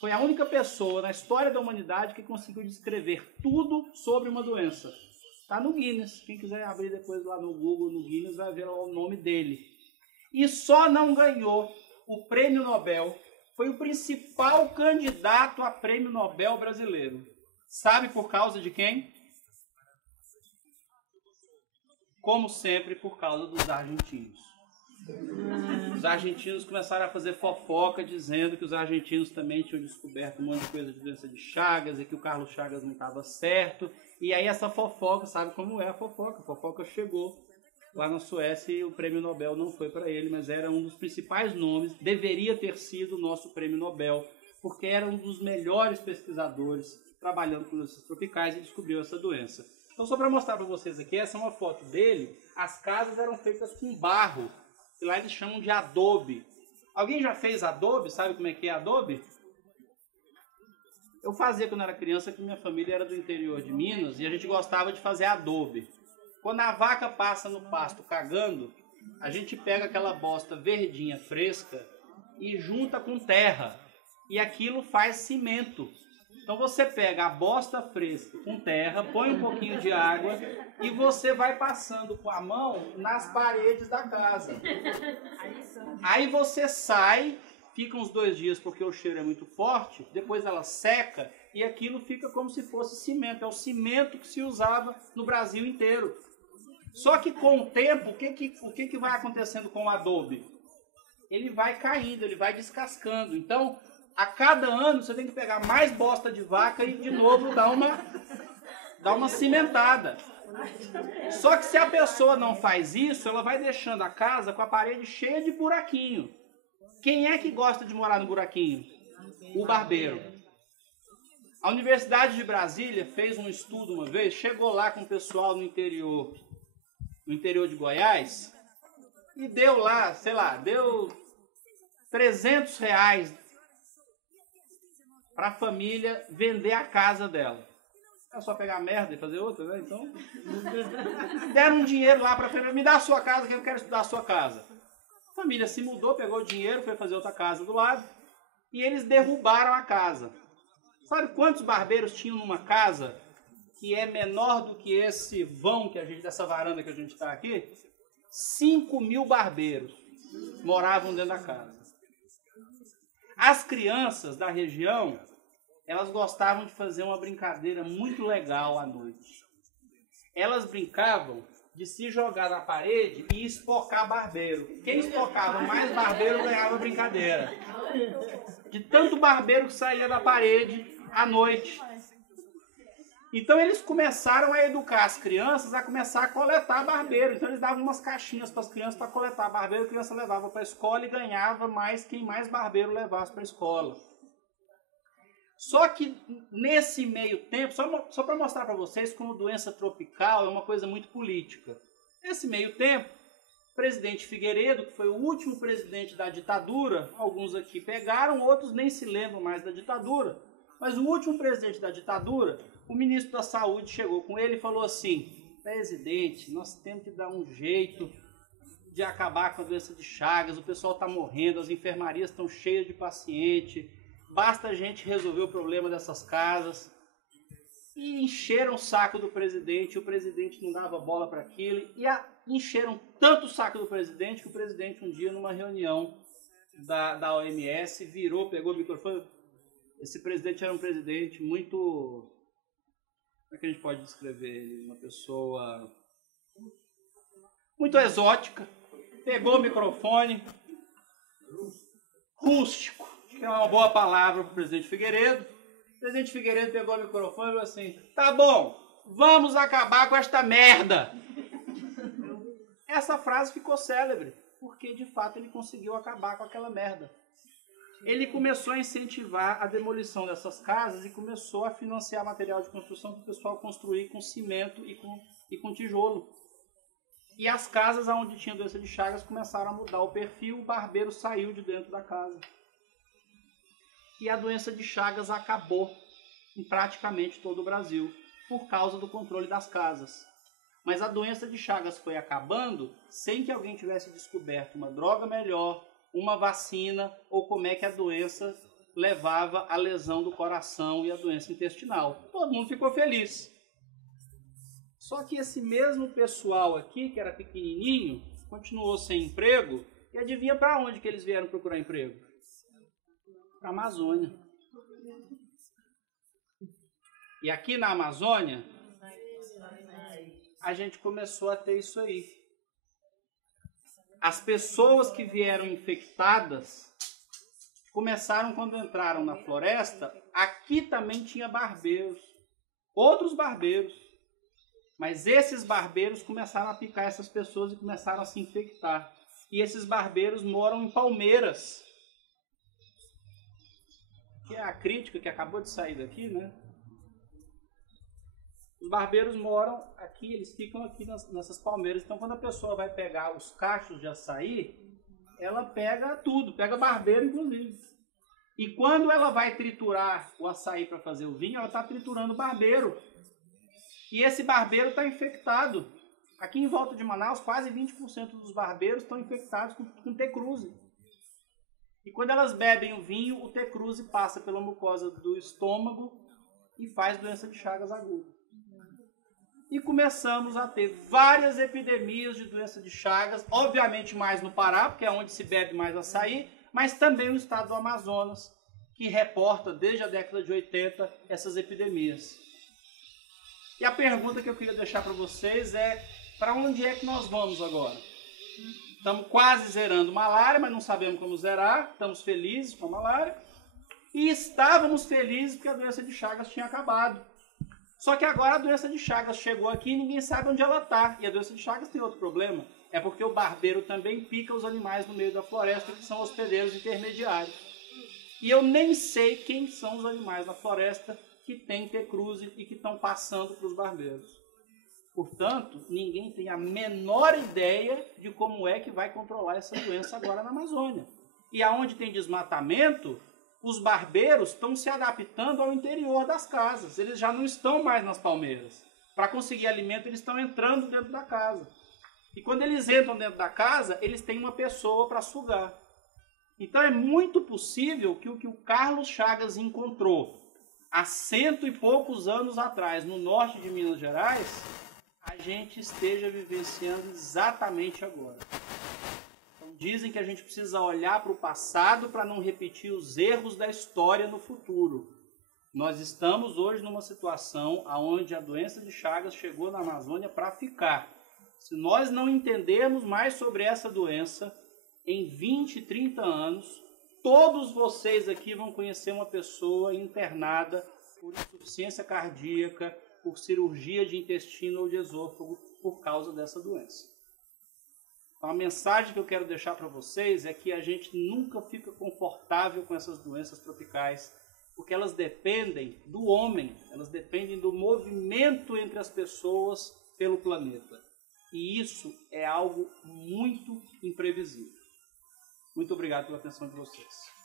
Foi a única pessoa na história da humanidade que conseguiu descrever tudo sobre uma doença. Está no Guinness. Quem quiser abrir depois lá no Google, no Guinness, vai ver lá o nome dele. E só não ganhou o prêmio Nobel. Foi o principal candidato a prêmio Nobel brasileiro. Sabe por causa de quem? Como sempre, por causa dos argentinos. Os argentinos começaram a fazer fofoca dizendo que os argentinos também tinham descoberto um monte de coisa de doença de Chagas e que o Carlos Chagas não estava certo. E aí essa fofoca, sabe como é a fofoca? A fofoca chegou lá na Suécia e o prêmio Nobel não foi para ele, mas era um dos principais nomes, deveria ter sido o nosso prêmio Nobel, porque era um dos melhores pesquisadores trabalhando com doenças tropicais e descobriu essa doença. Então, só para mostrar para vocês aqui, essa é uma foto dele. As casas eram feitas com barro, e lá eles chamam de adobe. Alguém já fez adobe? Sabe como é que é adobe? Eu fazia quando era criança, que minha família era do interior de Minas, e a gente gostava de fazer adobe. Quando a vaca passa no pasto cagando, a gente pega aquela bosta verdinha, fresca, e junta com terra. E aquilo faz cimento. Então você pega a bosta fresca com terra, põe um pouquinho de água e você vai passando com a mão nas paredes da casa. Aí você sai, fica uns 2 dias porque o cheiro é muito forte, depois ela seca e aquilo fica como se fosse cimento. É o cimento que se usava no Brasil inteiro. Só que com o tempo, o que vai acontecendo com o adobe? Ele vai caindo, ele vai descascando. Então, a cada ano você tem que pegar mais bosta de vaca e de novo dar uma cimentada. Só que se a pessoa não faz isso, ela vai deixando a casa com a parede cheia de buraquinho. Quem é que gosta de morar no buraquinho? O barbeiro. A Universidade de Brasília fez um estudo uma vez, chegou lá com o pessoal no interior de Goiás e deu lá, sei lá, deu R$300 para a família vender a casa dela. É só pegar merda e fazer outra, né? Então, deram um dinheiro lá para a família, me dá a sua casa que eu quero estudar a sua casa. A família se mudou, pegou o dinheiro, foi fazer outra casa do lado e eles derrubaram a casa. Sabe quantos barbeiros tinham numa casa que é menor do que esse vão dessa varanda que a gente está aqui? 5.000 barbeiros moravam dentro da casa. As crianças da região, elas gostavam de fazer uma brincadeira muito legal à noite. Elas brincavam de se jogar na parede e espocar barbeiro. Quem espocava mais barbeiro ganhava a brincadeira. De tanto barbeiro que saía da parede à noite. Então eles começaram a educar as crianças a começar a coletar barbeiro. Então eles davam umas caixinhas para as crianças para coletar barbeiro. A criança levava para a escola e ganhava mais quem mais barbeiro levasse para a escola. Só que nesse meio tempo, só para mostrar para vocês como doença tropical é uma coisa muito política. Nesse meio tempo, o presidente Figueiredo, que foi o último presidente da ditadura, alguns aqui pegaram, outros nem se lembram mais da ditadura, mas o último presidente da ditadura, o ministro da Saúde chegou com ele e falou assim: presidente, nós temos que dar um jeito de acabar com a doença de Chagas, o pessoal está morrendo, as enfermarias estão cheias de paciente, basta a gente resolver o problema dessas casas. E encheram o saco do presidente, o presidente não dava bola para aquilo, e encheram tanto o saco do presidente que o presidente um dia numa reunião da OMS virou, pegou o microfone. Esse presidente era um presidente muito... Como é que a gente pode descrever ele? Uma pessoa muito exótica. Pegou o microfone, rústico, que é uma boa palavra para o presidente Figueiredo. O presidente Figueiredo pegou o microfone e falou assim: tá bom, vamos acabar com esta merda. Essa frase ficou célebre, porque de fato ele conseguiu acabar com aquela merda. Ele começou a incentivar a demolição dessas casas e começou a financiar material de construção para o pessoal construir com cimento e com tijolo. E as casas onde tinha doença de Chagas começaram a mudar o perfil, o barbeiro saiu de dentro da casa. E a doença de Chagas acabou em praticamente todo o Brasil, por causa do controle das casas. Mas a doença de Chagas foi acabando sem que alguém tivesse descoberto uma droga melhor, uma vacina, ou como é que a doença levava à lesão do coração e à doença intestinal. Todo mundo ficou feliz. Só que esse mesmo pessoal aqui, que era pequenininho, continuou sem emprego, e adivinha para onde que eles vieram procurar emprego? Para a Amazônia. E aqui na Amazônia, a gente começou a ter isso aí. As pessoas que vieram infectadas começaram quando entraram na floresta. Aqui também tinha barbeiros, outros barbeiros. Mas esses barbeiros começaram a picar essas pessoas e começaram a se infectar. E esses barbeiros moram em Palmeiras. Que é a crítica que acabou de sair daqui, né? Os barbeiros moram aqui, eles ficam aqui nessas palmeiras. Então, quando a pessoa vai pegar os cachos de açaí, ela pega tudo, pega barbeiro, inclusive. E quando ela vai triturar o açaí para fazer o vinho, ela está triturando o barbeiro. E esse barbeiro está infectado. Aqui em volta de Manaus, quase 20% dos barbeiros estão infectados com T-cruzi. E quando elas bebem o vinho, o T-cruzi passa pela mucosa do estômago e faz doença de Chagas aguda. E começamos a ter várias epidemias de doença de Chagas, obviamente mais no Pará, porque é onde se bebe mais açaí, mas também no estado do Amazonas, que reporta desde a década de 80 essas epidemias. E a pergunta que eu queria deixar para vocês é, para onde é que nós vamos agora? Estamos quase zerando malária, mas não sabemos como zerar, estamos felizes com a malária, e estávamos felizes porque a doença de Chagas tinha acabado. Só que agora a doença de Chagas chegou aqui e ninguém sabe onde ela está. E a doença de Chagas tem outro problema. É porque o barbeiro também pica os animais no meio da floresta, que são hospedeiros intermediários. E eu nem sei quem são os animais na floresta que têm T-cruzi e que estão passando para os barbeiros. Portanto, ninguém tem a menor ideia de como é que vai controlar essa doença agora na Amazônia. E aonde tem desmatamento, os barbeiros estão se adaptando ao interior das casas. Eles já não estão mais nas palmeiras. Para conseguir alimento, eles estão entrando dentro da casa. E quando eles entram dentro da casa, eles têm uma pessoa para sugar. Então é muito possível que o que o Carlos Chagas encontrou há 100 e poucos anos atrás, no norte de Minas Gerais, a gente esteja vivenciando exatamente agora. Dizem que a gente precisa olhar para o passado para não repetir os erros da história no futuro. Nós estamos hoje numa situação onde a doença de Chagas chegou na Amazônia para ficar. Se nós não entendermos mais sobre essa doença, em 20, 30 anos, todos vocês aqui vão conhecer uma pessoa internada por insuficiência cardíaca, por cirurgia de intestino ou de esôfago, por causa dessa doença. Então, a mensagem que eu quero deixar para vocês é que a gente nunca fica confortável com essas doenças tropicais, porque elas dependem do homem, elas dependem do movimento entre as pessoas pelo planeta. E isso é algo muito imprevisível. Muito obrigado pela atenção de vocês.